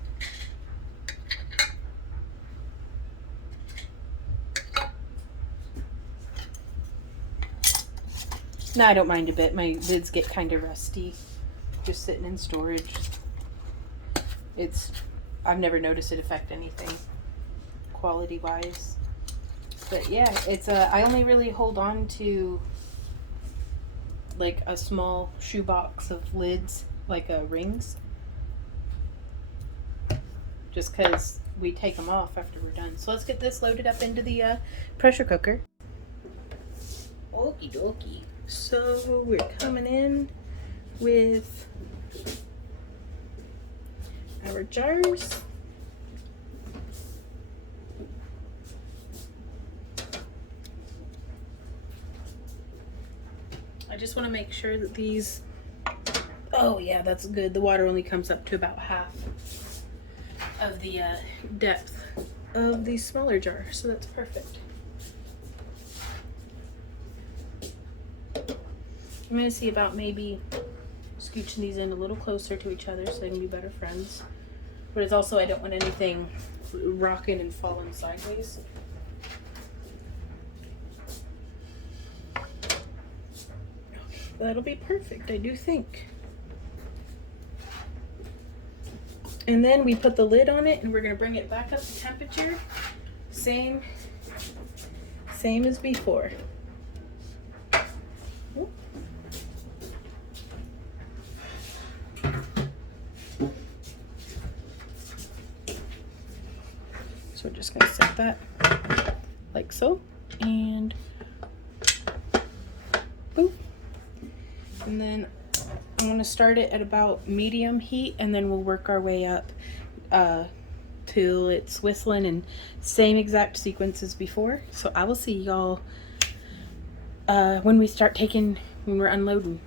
No, I don't mind a bit. My lids get kind of rusty just sitting in storage. I've never noticed it affect anything quality wise. But yeah, I only really hold on to like a small shoebox of lids, like rings. Just because we take them off after we're done. So let's get this loaded up into the pressure cooker. Okie dokie. So we're coming in with our jars. I just want to make sure that these, oh yeah, that's good. The water only comes up to about half of the depth of these smaller jars, so that's perfect. I'm going to see about maybe scooching these in a little closer to each other so they can be better friends. But it's also, I don't want anything rocking and falling sideways. That'll be perfect, I do think. And then we put the lid on it and we're going to bring it back up to temperature. Same as before. So we're just going to set that like so, and boom. And then I'm going to start it at about medium heat, and then we'll work our way up till it's whistling, and same exact sequence as before. So I will see y'all when we're unloading.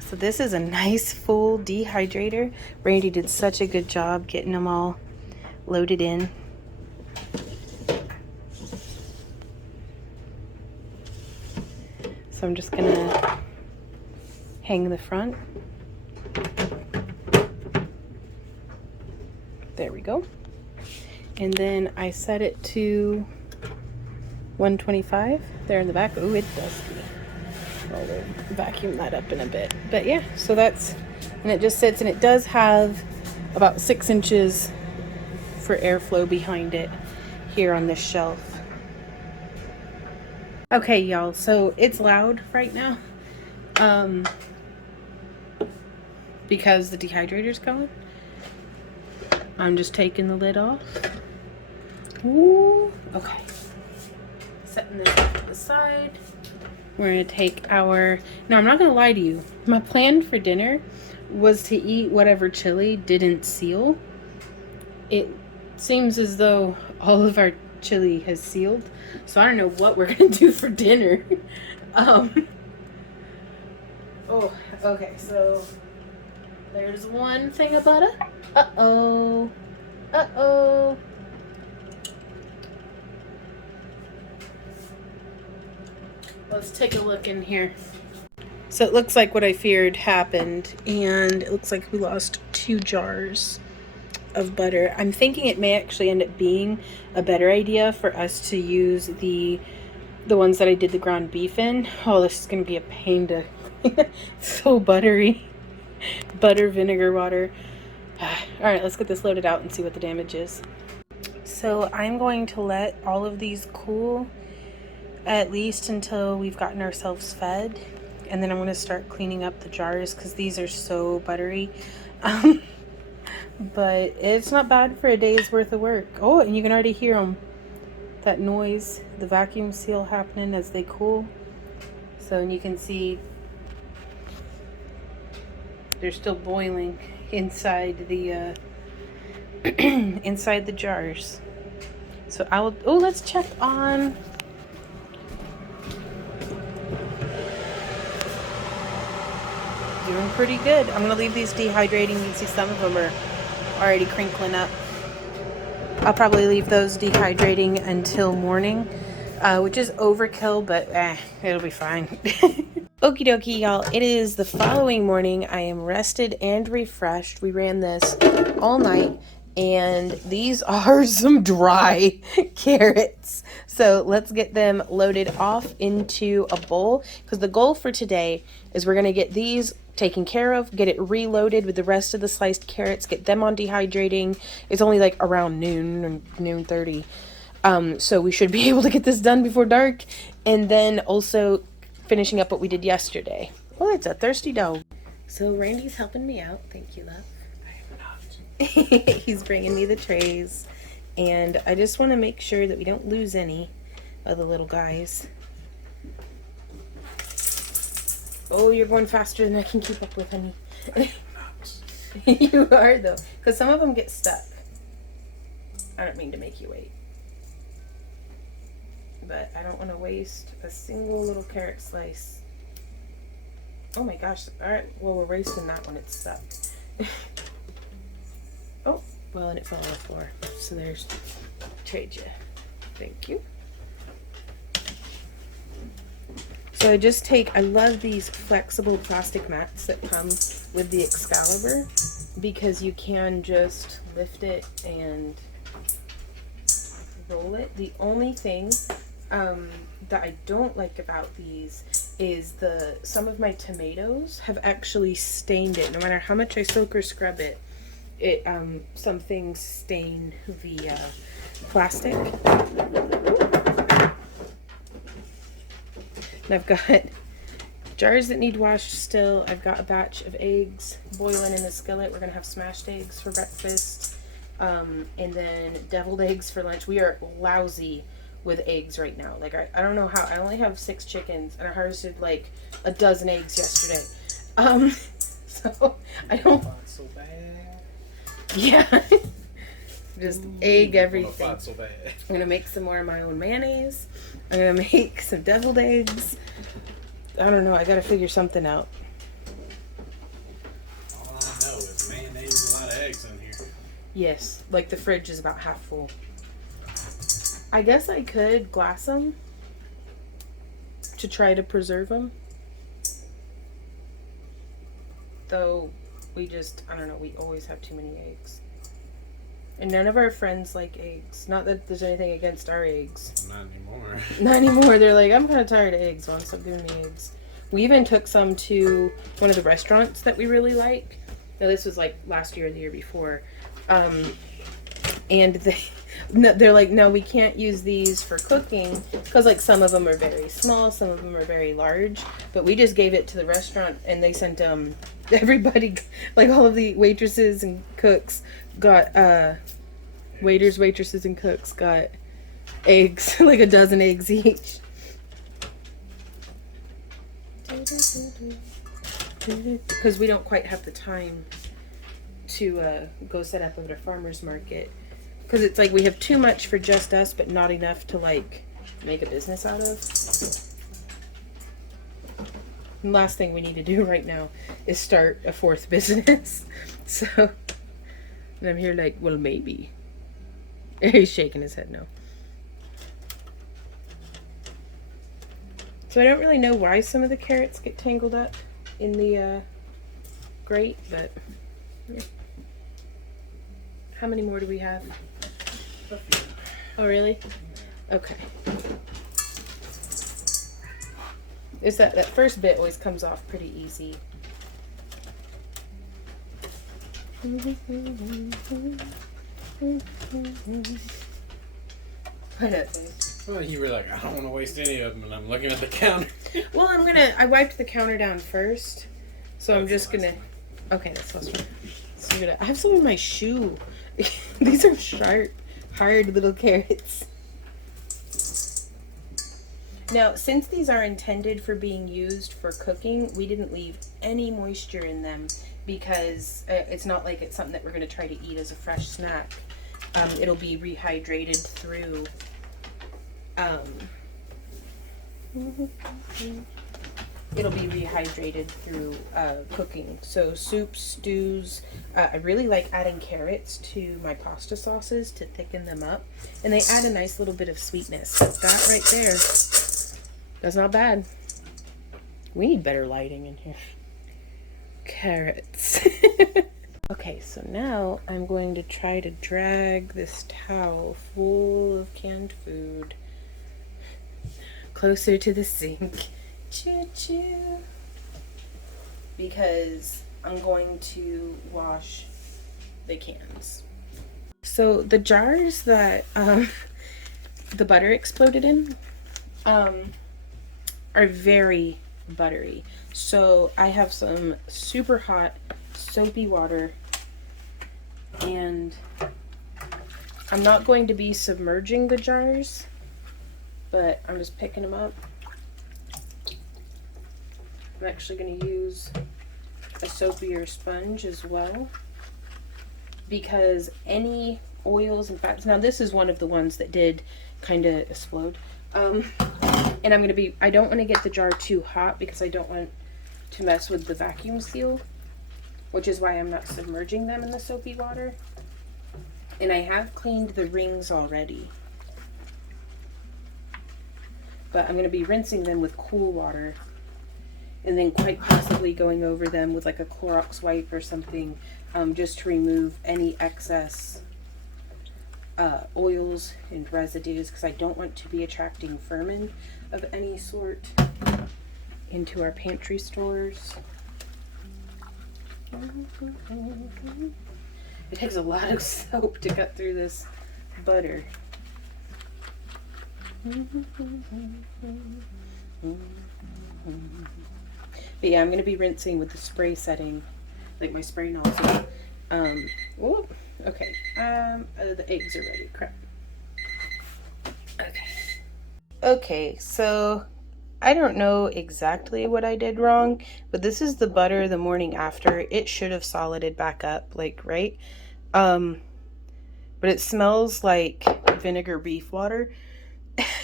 So this is a nice full dehydrator. Randy did such a good job getting them all loaded in. So I'm just gonna hang the front. There we go. And then I set it to 125 there in the back. Oh, it's dusty. I'll vacuum that up in a bit. But yeah, so that's, and it just sits, and it does have about 6 inches for airflow behind it here on this shelf. Okay, y'all, so it's loud right now because the dehydrator's going. I'm just taking the lid off. Ooh, okay. Setting this off to the side. We're gonna take our, now I'm not gonna lie to you, my plan for dinner was to eat whatever chili didn't seal. It seems as though all of our chili has sealed, so I don't know what we're gonna do for dinner. Oh, okay, so there's one thing of butter. Uh-oh. Let's take a look in here. So it looks like what I feared happened, and it looks like we lost 2 jars of butter. I'm thinking it may actually end up being a better idea for us to use the ones that I did the ground beef in. Oh, this is going to be a pain to so buttery. Butter, vinegar, water. All right, let's get this loaded out and see what the damage is. So I'm going to let all of these cool at least until we've gotten ourselves fed, and then I'm going to start cleaning up the jars because these are so buttery. But it's not bad for a day's worth of work. Oh, and you can already hear them. That noise, the vacuum seal happening as they cool. So, and you can see they're still boiling inside the inside the jars. So I will, oh, let's check on doing pretty good. I'm gonna leave these dehydrating. You can see some of them are already crinkling up. I'll probably leave those dehydrating until morning, which is overkill, but it'll be fine. Okie dokie, y'all. It is the following morning. I am rested and refreshed. We ran this all night, and these are some dry carrots. So let's get them loaded off into a bowl, because the goal for today is we're going to get these taken care of, get it reloaded with the rest of the sliced carrots, get them on dehydrating. It's only like around noon or noon 30. So we should be able to get this done before dark, and then also finishing up what we did yesterday. Oh, it's a thirsty dog. So Randy's helping me out. Thank you, love. I am not. He's bringing me the trays, and I just want to make sure that we don't lose any of the little guys. Oh, you're going faster than I can keep up with, honey. You are, though, because some of them get stuck. I don't mean to make you wait, but I don't want to waste a single little carrot slice. Oh my gosh. Alright, well, we're wasting that when it's stuck. Oh, well, and it fell on the floor. So there's, trade you. Thank you. So I just take, I love these flexible plastic mats that come with the Excalibur, because you can just lift it and roll it. The only thing that I don't like about these is some of my tomatoes have actually stained it. No matter how much I soak or scrub it, some things stain the plastic. And I've got jars that need washed still. I've got a batch of eggs boiling in the skillet. We're gonna have smashed eggs for breakfast, and then deviled eggs for lunch. We are lousy with eggs right now. Like, I don't know how. I only have 6 chickens, and I harvested like a dozen eggs yesterday. So I don't. So bad. Yeah. Just egg everything. Not so bad. I'm gonna make some more of my own mayonnaise. I'm gonna make some deviled eggs. I don't know. I gotta figure something out. All I know is mayonnaise, a lot of eggs in here. Yes, like the fridge is about half full. I guess I could glass them to try to preserve them. Though we just, I don't know, we always have too many eggs. And none of our friends like eggs. Not that there's anything against our eggs. Not anymore. Not anymore. They're like, I'm kind of tired of eggs. I want to stop giving me eggs. We even took some to one of the restaurants that we really like. Now, this was like last year or the year before. And they're like, no, we can't use these for cooking, because like some of them are very small, some of them are very large. But we just gave it to the restaurant, and they sent everybody, like all of the waitresses and cooks got waiters, waitresses, and cooks got eggs, like a dozen eggs each. Because we don't quite have the time to go set up at a farmer's market. Because it's like we have too much for just us, but not enough to like make a business out of. And last thing we need to do right now is start a 4th business. So, and I'm here like, well, maybe. He's shaking his head no. So I don't really know why some of the carrots get tangled up in the grate, but yeah. How many more do we have? Oh, really? Okay. It's that first bit always comes off pretty easy. What up, babe? Well, you were like, I don't want to waste any of them, and I'm looking at the counter. Well, I wiped the counter down first, so I'm just gonna. Okay, that's last one. So I have some in my shoe. These are sharp, hard little carrots. Now, since these are intended for being used for cooking, we didn't leave any moisture in them, because it's not like it's something that we're going to try to eat as a fresh snack. It'll be rehydrated through it'll be rehydrated through cooking. So soups, stews. I really like adding carrots to my pasta sauces to thicken them up. And they add a nice little bit of sweetness. But that right there, that's not bad. We need better lighting in here. Carrots. Okay, so now I'm going to try to drag this towel full of canned food closer to the sink. Choo-choo. Because I'm going to wash the cans. So the jars that the butter exploded in are very buttery. So I have some super hot soapy water, and I'm not going to be submerging the jars, but I'm just picking them up. I'm actually going to use a soapier sponge as well, because any oils and fats, now this is one of the ones that did kind of explode, and I don't want to get the jar too hot because I don't want to mess with the vacuum seal, which is why I'm not submerging them in the soapy water. And I have cleaned the rings already, but I'm going to be rinsing them with cool water, and then quite possibly going over them with like a Clorox wipe or something, just to remove any excess oils and residues, because I don't want to be attracting vermin of any sort into our pantry stores. It takes a lot of soap to cut through this butter. But yeah, I'm going to be rinsing with the spray setting, like my spray nozzle. Okay. The eggs are ready. Crap. Okay, so I don't know exactly what I did wrong, but this is the butter the morning after. It should have solided back up, like, right? But it smells like vinegar beef water.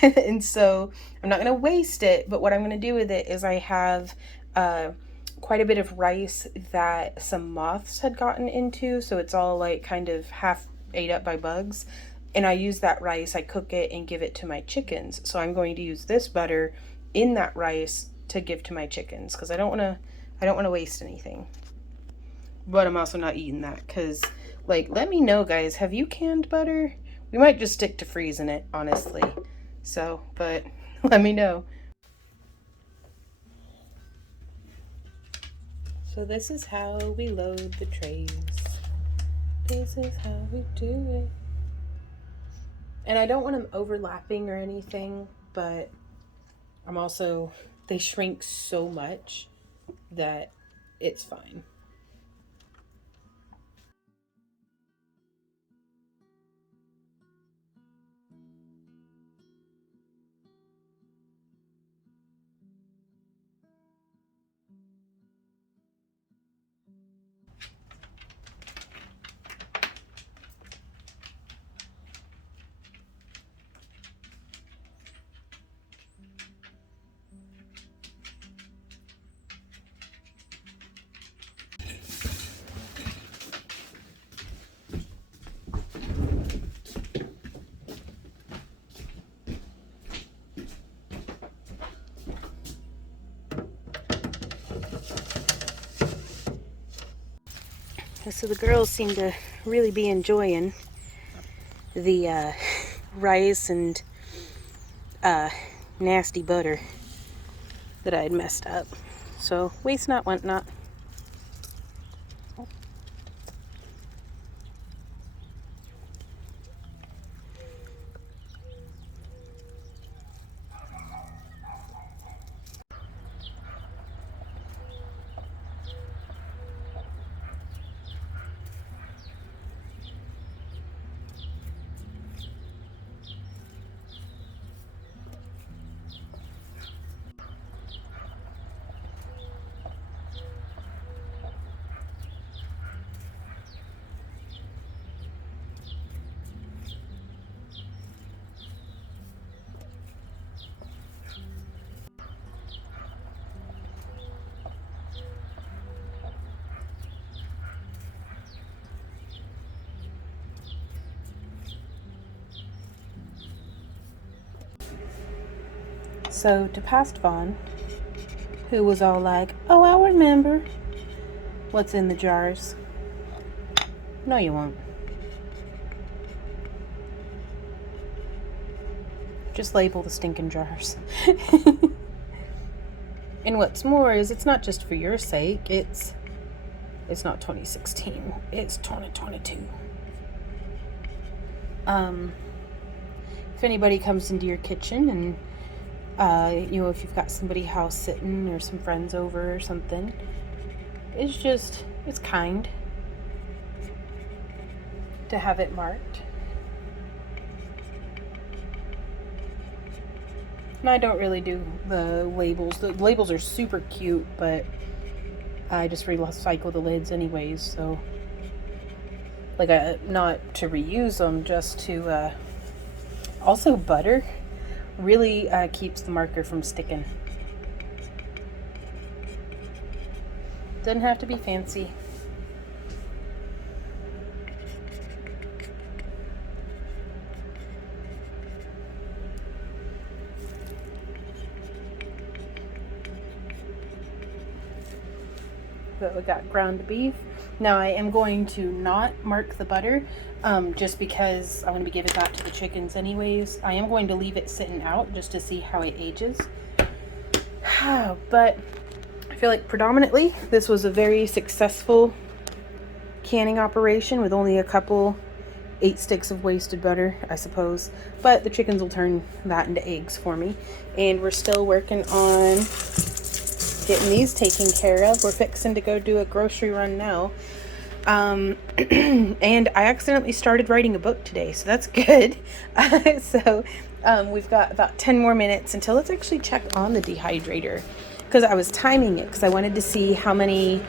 And so I'm not going to waste it, but what I'm going to do with it is I have quite a bit of rice that some moths had gotten into, so it's all like kind of half ate up by bugs. And I use that rice, I cook it and give it to my chickens. So I'm going to use this butter in that rice to give to my chickens, because I don't want to waste anything. But I'm also not eating that, because, like, let me know, guys, have you canned butter? We might just stick to freezing it, honestly. So, but let me know. So this is how we load the trays. This is how we do it. And I don't want them overlapping or anything, but I'm also, they shrink so much that it's fine. So the girls seem to really be enjoying the rice and nasty butter that I had messed up. So waste not, want not. So to past Vaughn, who was all like, oh, I'll remember what's in the jars. No, you won't. Just label the stinking jars. And what's more is it's not just for your sake. It's not 2016. It's 2022. If anybody comes into your kitchen and if you've got somebody house sitting or some friends over or something, it's kind to have it marked. And I don't really do the labels. The labels are super cute, but I just recycle the lids anyways, so not to reuse them, just to also butter really keeps the marker from sticking. Doesn't have to be fancy. But we got ground beef. Now I am going to not mark the butter just because I want to be giving that to the chickens anyways. I am going to leave it sitting out just to see how it ages. But I feel like predominantly this was a very successful canning operation with only a couple 8 sticks of wasted butter, I suppose. But the chickens will turn that into eggs for me. And we're still working on getting these taken care of. We're fixing to go do a grocery run now. And I accidentally started writing a book today, so that's good. So we've got about 10 more minutes until let's actually check on the dehydrator, because I was timing it because I wanted to see how many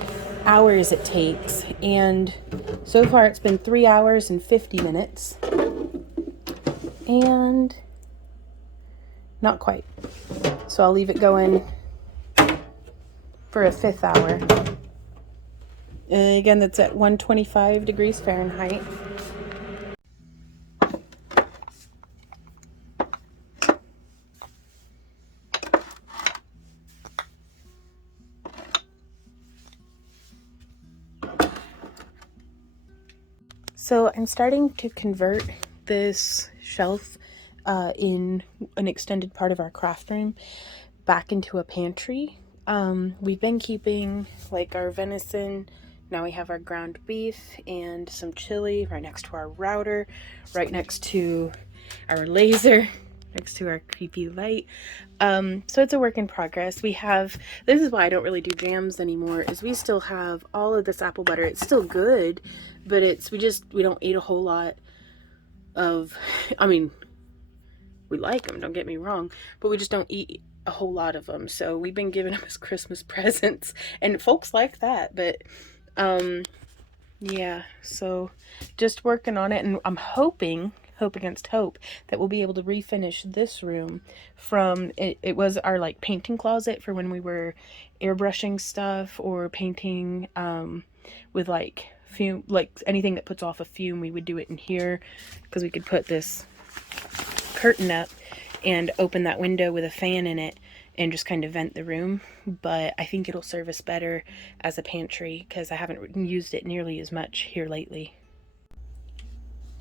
hours it takes, and so far it's been 3 hours and 50 minutes and not quite, so I'll leave it going for a 5th hour. Again, that's at 125 degrees Fahrenheit. So I'm starting to convert this shelf in an extended part of our craft room back into a pantry. We've been keeping like our venison. Now we have our ground beef and some chili right next to our router, right next to our laser, next to our creepy light. So it's a work in progress. This is why I don't really do jams anymore, is we still have all of this apple butter. It's still good, but we don't eat a whole lot of, I mean, we like them, don't get me wrong, but we just don't eat a whole lot of them. So we've been giving them as Christmas presents, and folks like that. But yeah, so just working on it, and I'm hoping against hope that we'll be able to refinish this room from it was our like painting closet for when we were airbrushing stuff or painting with like fume, like anything that puts off a fume. We would do it in here because we could put this curtain up and open that window with a fan in it and just kind of vent the room. But I think it'll serve us better as a pantry because I haven't used it nearly as much here lately.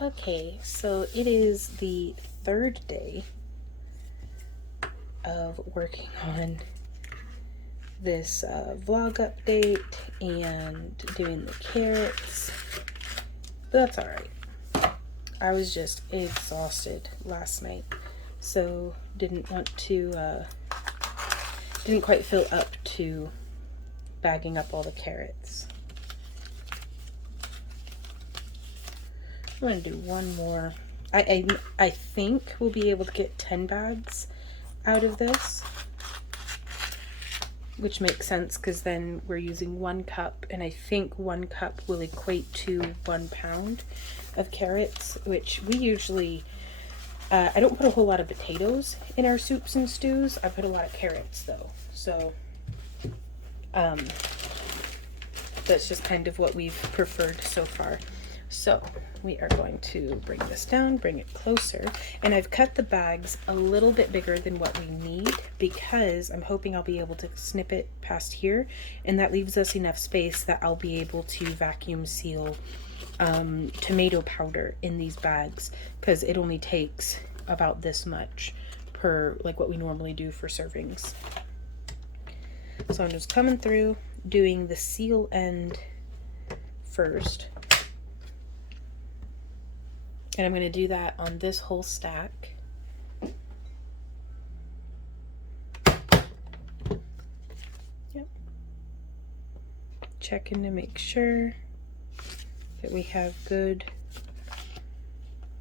Okay, so it is the 3rd day of working on this vlog update and doing the carrots, but that's alright. I was just exhausted last night, so didn't quite feel up to bagging up all the carrots. I'm going to do one more. I think we'll be able to get 10 bags out of this, which makes sense because then we're using 1 cup, and I think 1 cup will equate to 1 pound of carrots, which we usually, I don't put a whole lot of potatoes in our soups and stews. I put a lot of carrots though, so that's just kind of what we've preferred so far. So we are going to bring this down, bring it closer, and I've cut the bags a little bit bigger than what we need because I'm hoping I'll be able to snip it past here, and that leaves us enough space that I'll be able to vacuum seal tomato powder in these bags, because it only takes about this much per, like, what we normally do for servings. So I'm just coming through, doing the seal end first. And I'm going to do that on this whole stack. Yep. Checking to make sure that we have good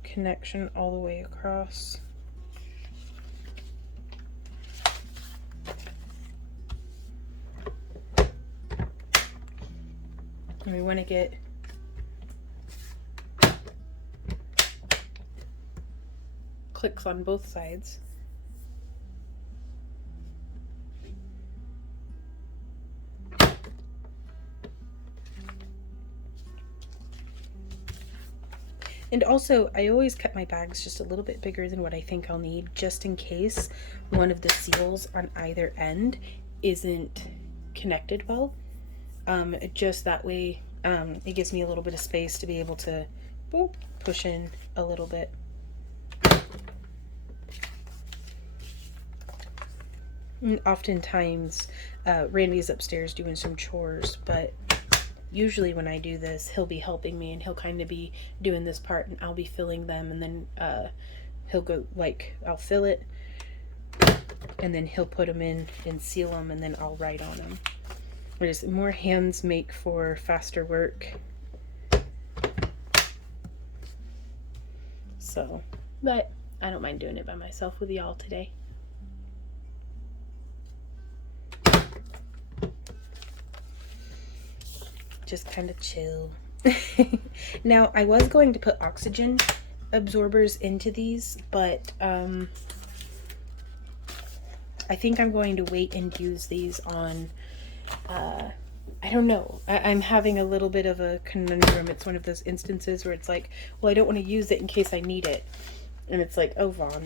connection all the way across. And we want to get clicks on both sides. And also, I always cut my bags just a little bit bigger than what I think I'll need, just in case one of the seals on either end isn't connected well. Just that way, it gives me a little bit of space to be able to push in a little bit. And oftentimes, Randy's upstairs doing some chores, but usually when I do this, he'll be helping me, and he'll kind of be doing this part, and I'll be filling them, and then he'll go, like, I'll fill it, and then he'll put them in and seal them, and then I'll write on them. Whereas more hands make for faster work. So, but I don't mind doing it by myself with y'all today. Just kind of chill. Now, I was going to put oxygen absorbers into these, but I think I'm going to wait and use these on, I don't know. I'm having a little bit of a conundrum. It's one of those instances where it's like, well, I don't want to use it in case I need it. And it's like, oh, Vaughn.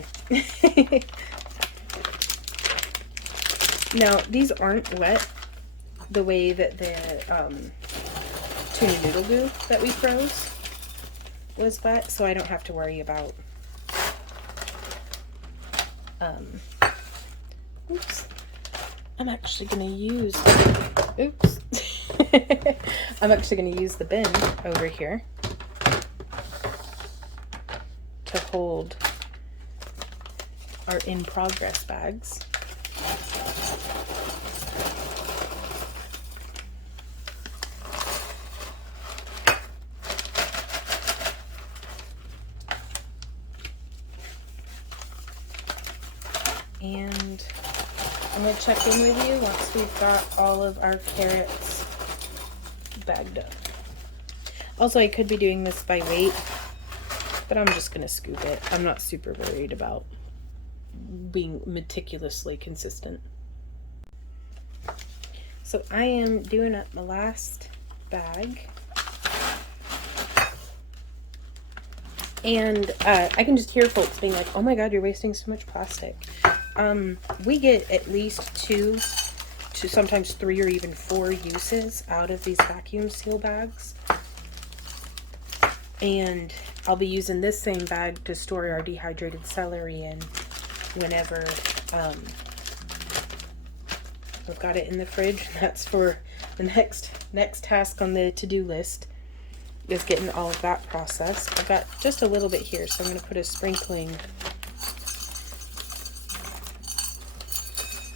Now, these aren't wet the way that the tuna noodle goo that we froze was wet, so I don't have to worry about oops. I'm actually going to use oops. I'm actually going to use the bin over here to hold our in progress bags. And I'm going to check in with you once we've got all of our carrots bagged up. Also, I could be doing this by weight, but I'm just going to scoop it. I'm not super worried about being meticulously consistent. So I am doing up my last bag. And I can just hear folks being like, oh my God, you're wasting so much plastic. We get at least 2 to sometimes 3 or even 4 uses out of these vacuum seal bags. And I'll be using this same bag to store our dehydrated celery in whenever I've got it in the fridge. And that's for the next task on the to-do list, is getting all of that processed. I've got just a little bit here, so I'm going to put a sprinkling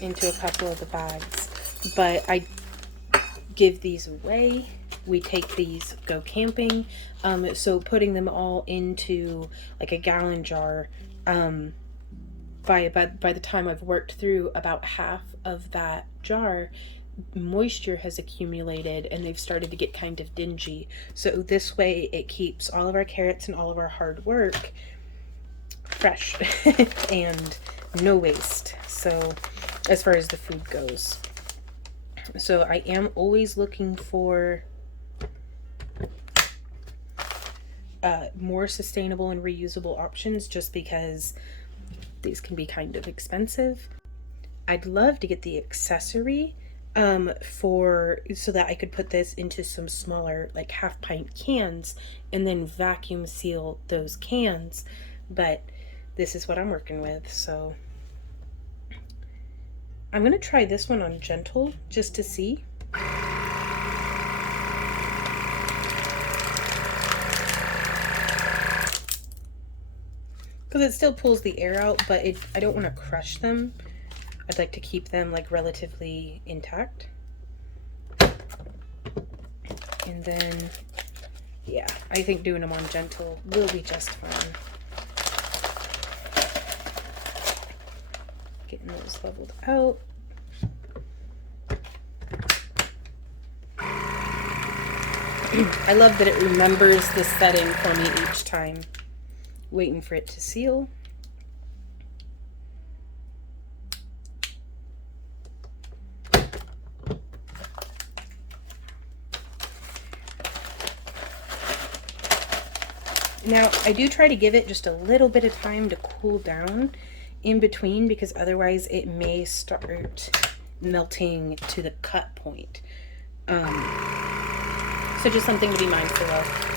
into a couple of the bags. But I give these away. We take these, go camping. So putting them all into like a gallon jar, by the time I've worked through about half of that jar, moisture has accumulated and they've started to get kind of dingy. So this way it keeps all of our carrots and all of our hard work fresh and no waste. So as far as the food goes. So I am always looking for more sustainable and reusable options, just because these can be kind of expensive. I'd love to get the accessory so that I could put this into some smaller, like, half pint cans and then vacuum seal those cans, but this is what I'm working with. So I'm gonna try this one on gentle just to see. Because it still pulls the air out, but I don't want to crush them. I'd like to keep them like relatively intact. And then, yeah, I think doing them on gentle will be just fine. Getting those leveled out. I love that it remembers the setting for me each time. Waiting for it to seal. Now, I do try to give it just a little bit of time to cool down in between, because otherwise it may start melting to the cut point. So just something to be mindful of.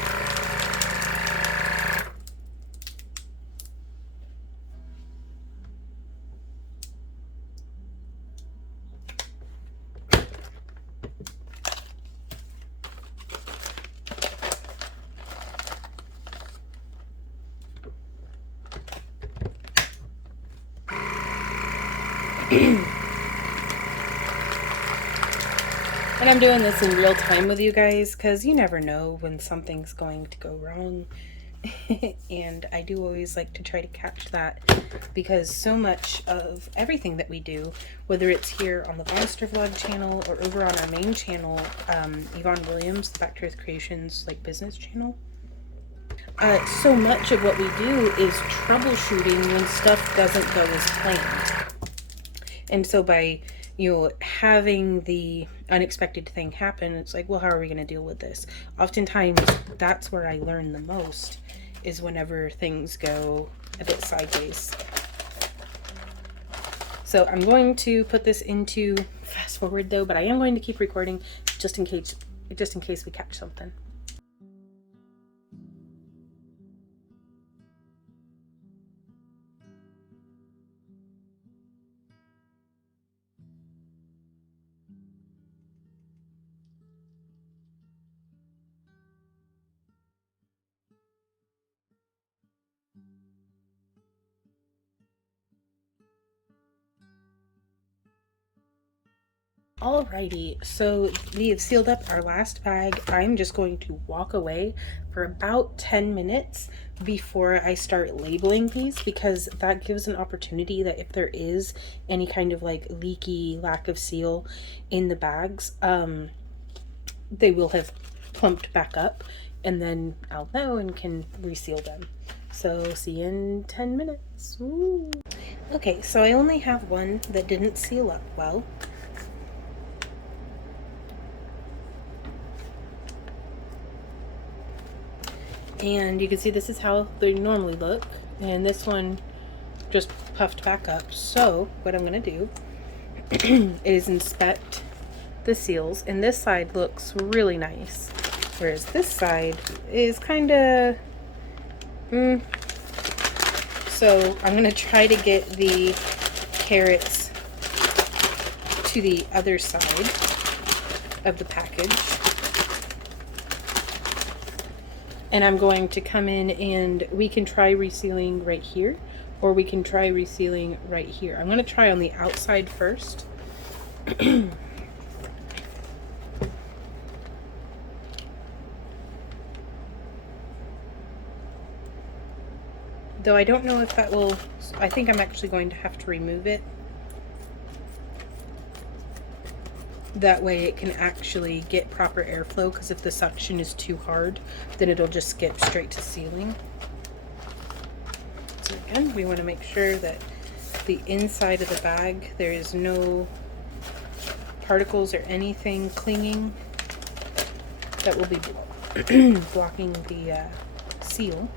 And I'm doing this in real time with you guys because you never know when something's going to go wrong. And I do always like to try to catch that, because so much of everything that we do, whether it's here on the Monster Vlog channel or over on our main channel, Yvonne Williams, the Back to Earth Creations like business channel, so much of what we do is troubleshooting when stuff doesn't go as planned. And so by, you know, having the unexpected thing happen, it's like, well, how are we going to deal with this? Oftentimes, that's where I learn the most, is whenever things go a bit sideways. So I'm going to put this into fast forward though, but I am going to keep recording just in case we catch something. Alrighty, so we have sealed up our last bag. I'm just going to walk away for about 10 minutes before I start labeling these, because that gives an opportunity that if there is any kind of like leaky lack of seal in the bags, they will have plumped back up, and then I'll know and can reseal them. So see you in 10 minutes. Ooh. Okay, so I only have one that didn't seal up well. And you can see this is how they normally look, and this one just puffed back up. So what I'm going to do is inspect the seals, and this side looks really nice, whereas this side is kind of so I'm going to try to get the carrots to the other side of the package. And I'm going to come in, and we can try resealing right here, or we can try resealing right here. I'm going to try on the outside first. Though I don't know if that will, I think I'm actually going to have to remove it. That way it can actually get proper airflow, because if the suction is too hard, then it'll just skip straight to sealing. So again, we want to make sure that the inside of the bag, there is no particles or anything clinging that will be blocking the seal.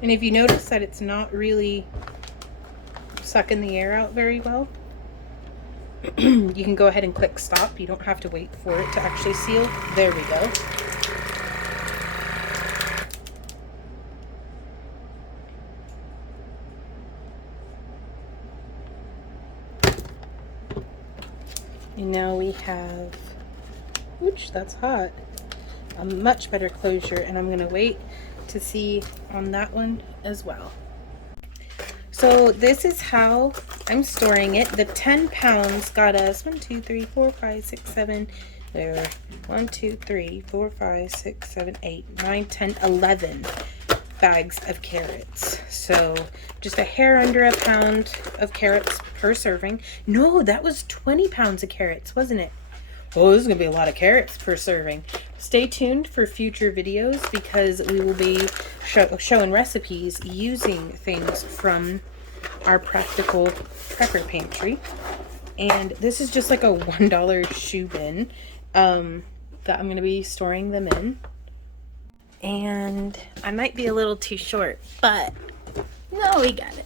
And if you notice that it's not really sucking the air out very well, you can go ahead and click stop. You don't have to wait for it to actually seal. There we go. And now we have, ooch, that's hot, a much better closure, and I'm going to wait to see on that one as well. So this is how I'm storing it. The 10 pounds got us 1, 2, 3, 4, 5, 6, 7, there, 1, 2, 3, 4, 5, 6, 7, 8, 9, 10, 11 bags of carrots. So just a hair under a pound of carrots per serving. No, that was 20 pounds of carrots, wasn't it? Oh, this is gonna be a lot of carrots per serving. Stay tuned for future videos because we will be showing recipes using things from our practical prepper pantry. And this is just like a $1 shoe bin that I'm gonna be storing them in. And I might be a little too short, but no, we got it.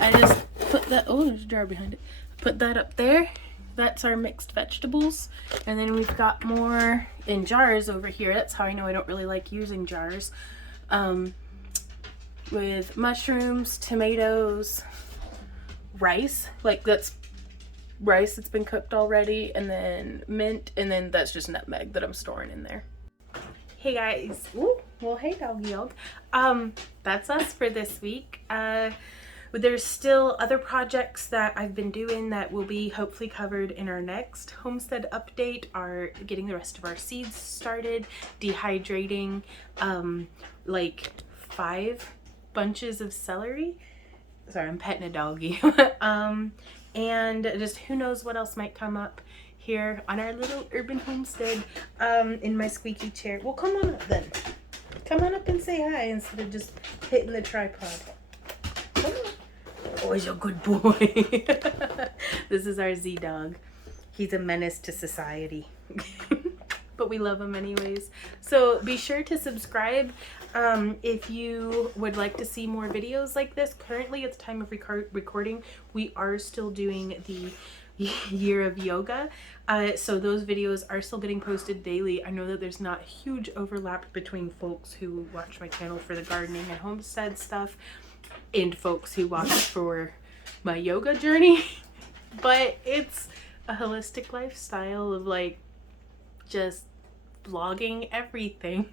I just put that, oh, there's a jar behind it. Put that up there. That's our mixed vegetables. And then we've got more in jars over here. That's how I know I don't really like using jars. With mushrooms, tomatoes, rice. Like that's rice that's been cooked already. And then mint. And then that's just nutmeg that I'm storing in there. Hey guys. Ooh, well, hey doggy dog. That's us for this week. There's still other projects that I've been doing that will be hopefully covered in our next homestead update. Are getting the rest of our seeds started, dehydrating like 5 bunches of celery. Sorry, I'm petting a doggy. And just who knows what else might come up here on our little urban homestead in my squeaky chair. Well, come on up then. Come on up and say hi instead of just hitting the tripod. Come on. Oh, he's a good boy. This is our Z dog. He's a menace to society. But we love him anyways. So be sure to subscribe if you would like to see more videos like this. Currently at the time of recording, we are still doing the year of yoga. So those videos are still getting posted daily. I know that there's not huge overlap between folks who watch my channel for the gardening and homestead stuff and folks who watch for my yoga journey, but it's a holistic lifestyle of like just vlogging everything.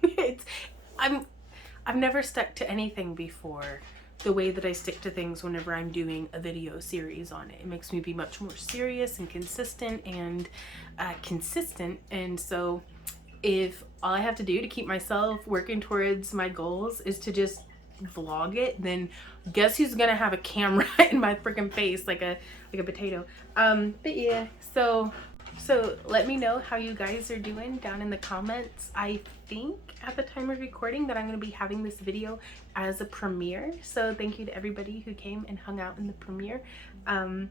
I've never stuck to anything before the way that I stick to things whenever I'm doing a video series on it. It makes me be much more serious and consistent and consistent. And so if all I have to do to keep myself working towards my goals is to just vlog it, then guess who's gonna have a camera in my freaking face like a potato. But yeah, so let me know how you guys are doing down in the comments. I think at the time of recording that I'm going to be having this video as a premiere, so thank you to everybody who came and hung out in the premiere. I'm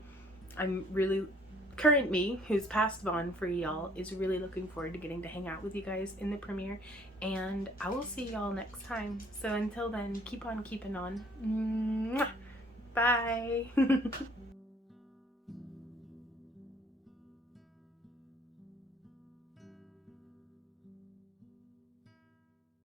really, current me, who's past Vaughn for y'all, is really looking forward to getting to hang out with you guys in the premiere, and I will see y'all next time. So until then, keep on keeping on. Mwah! Bye.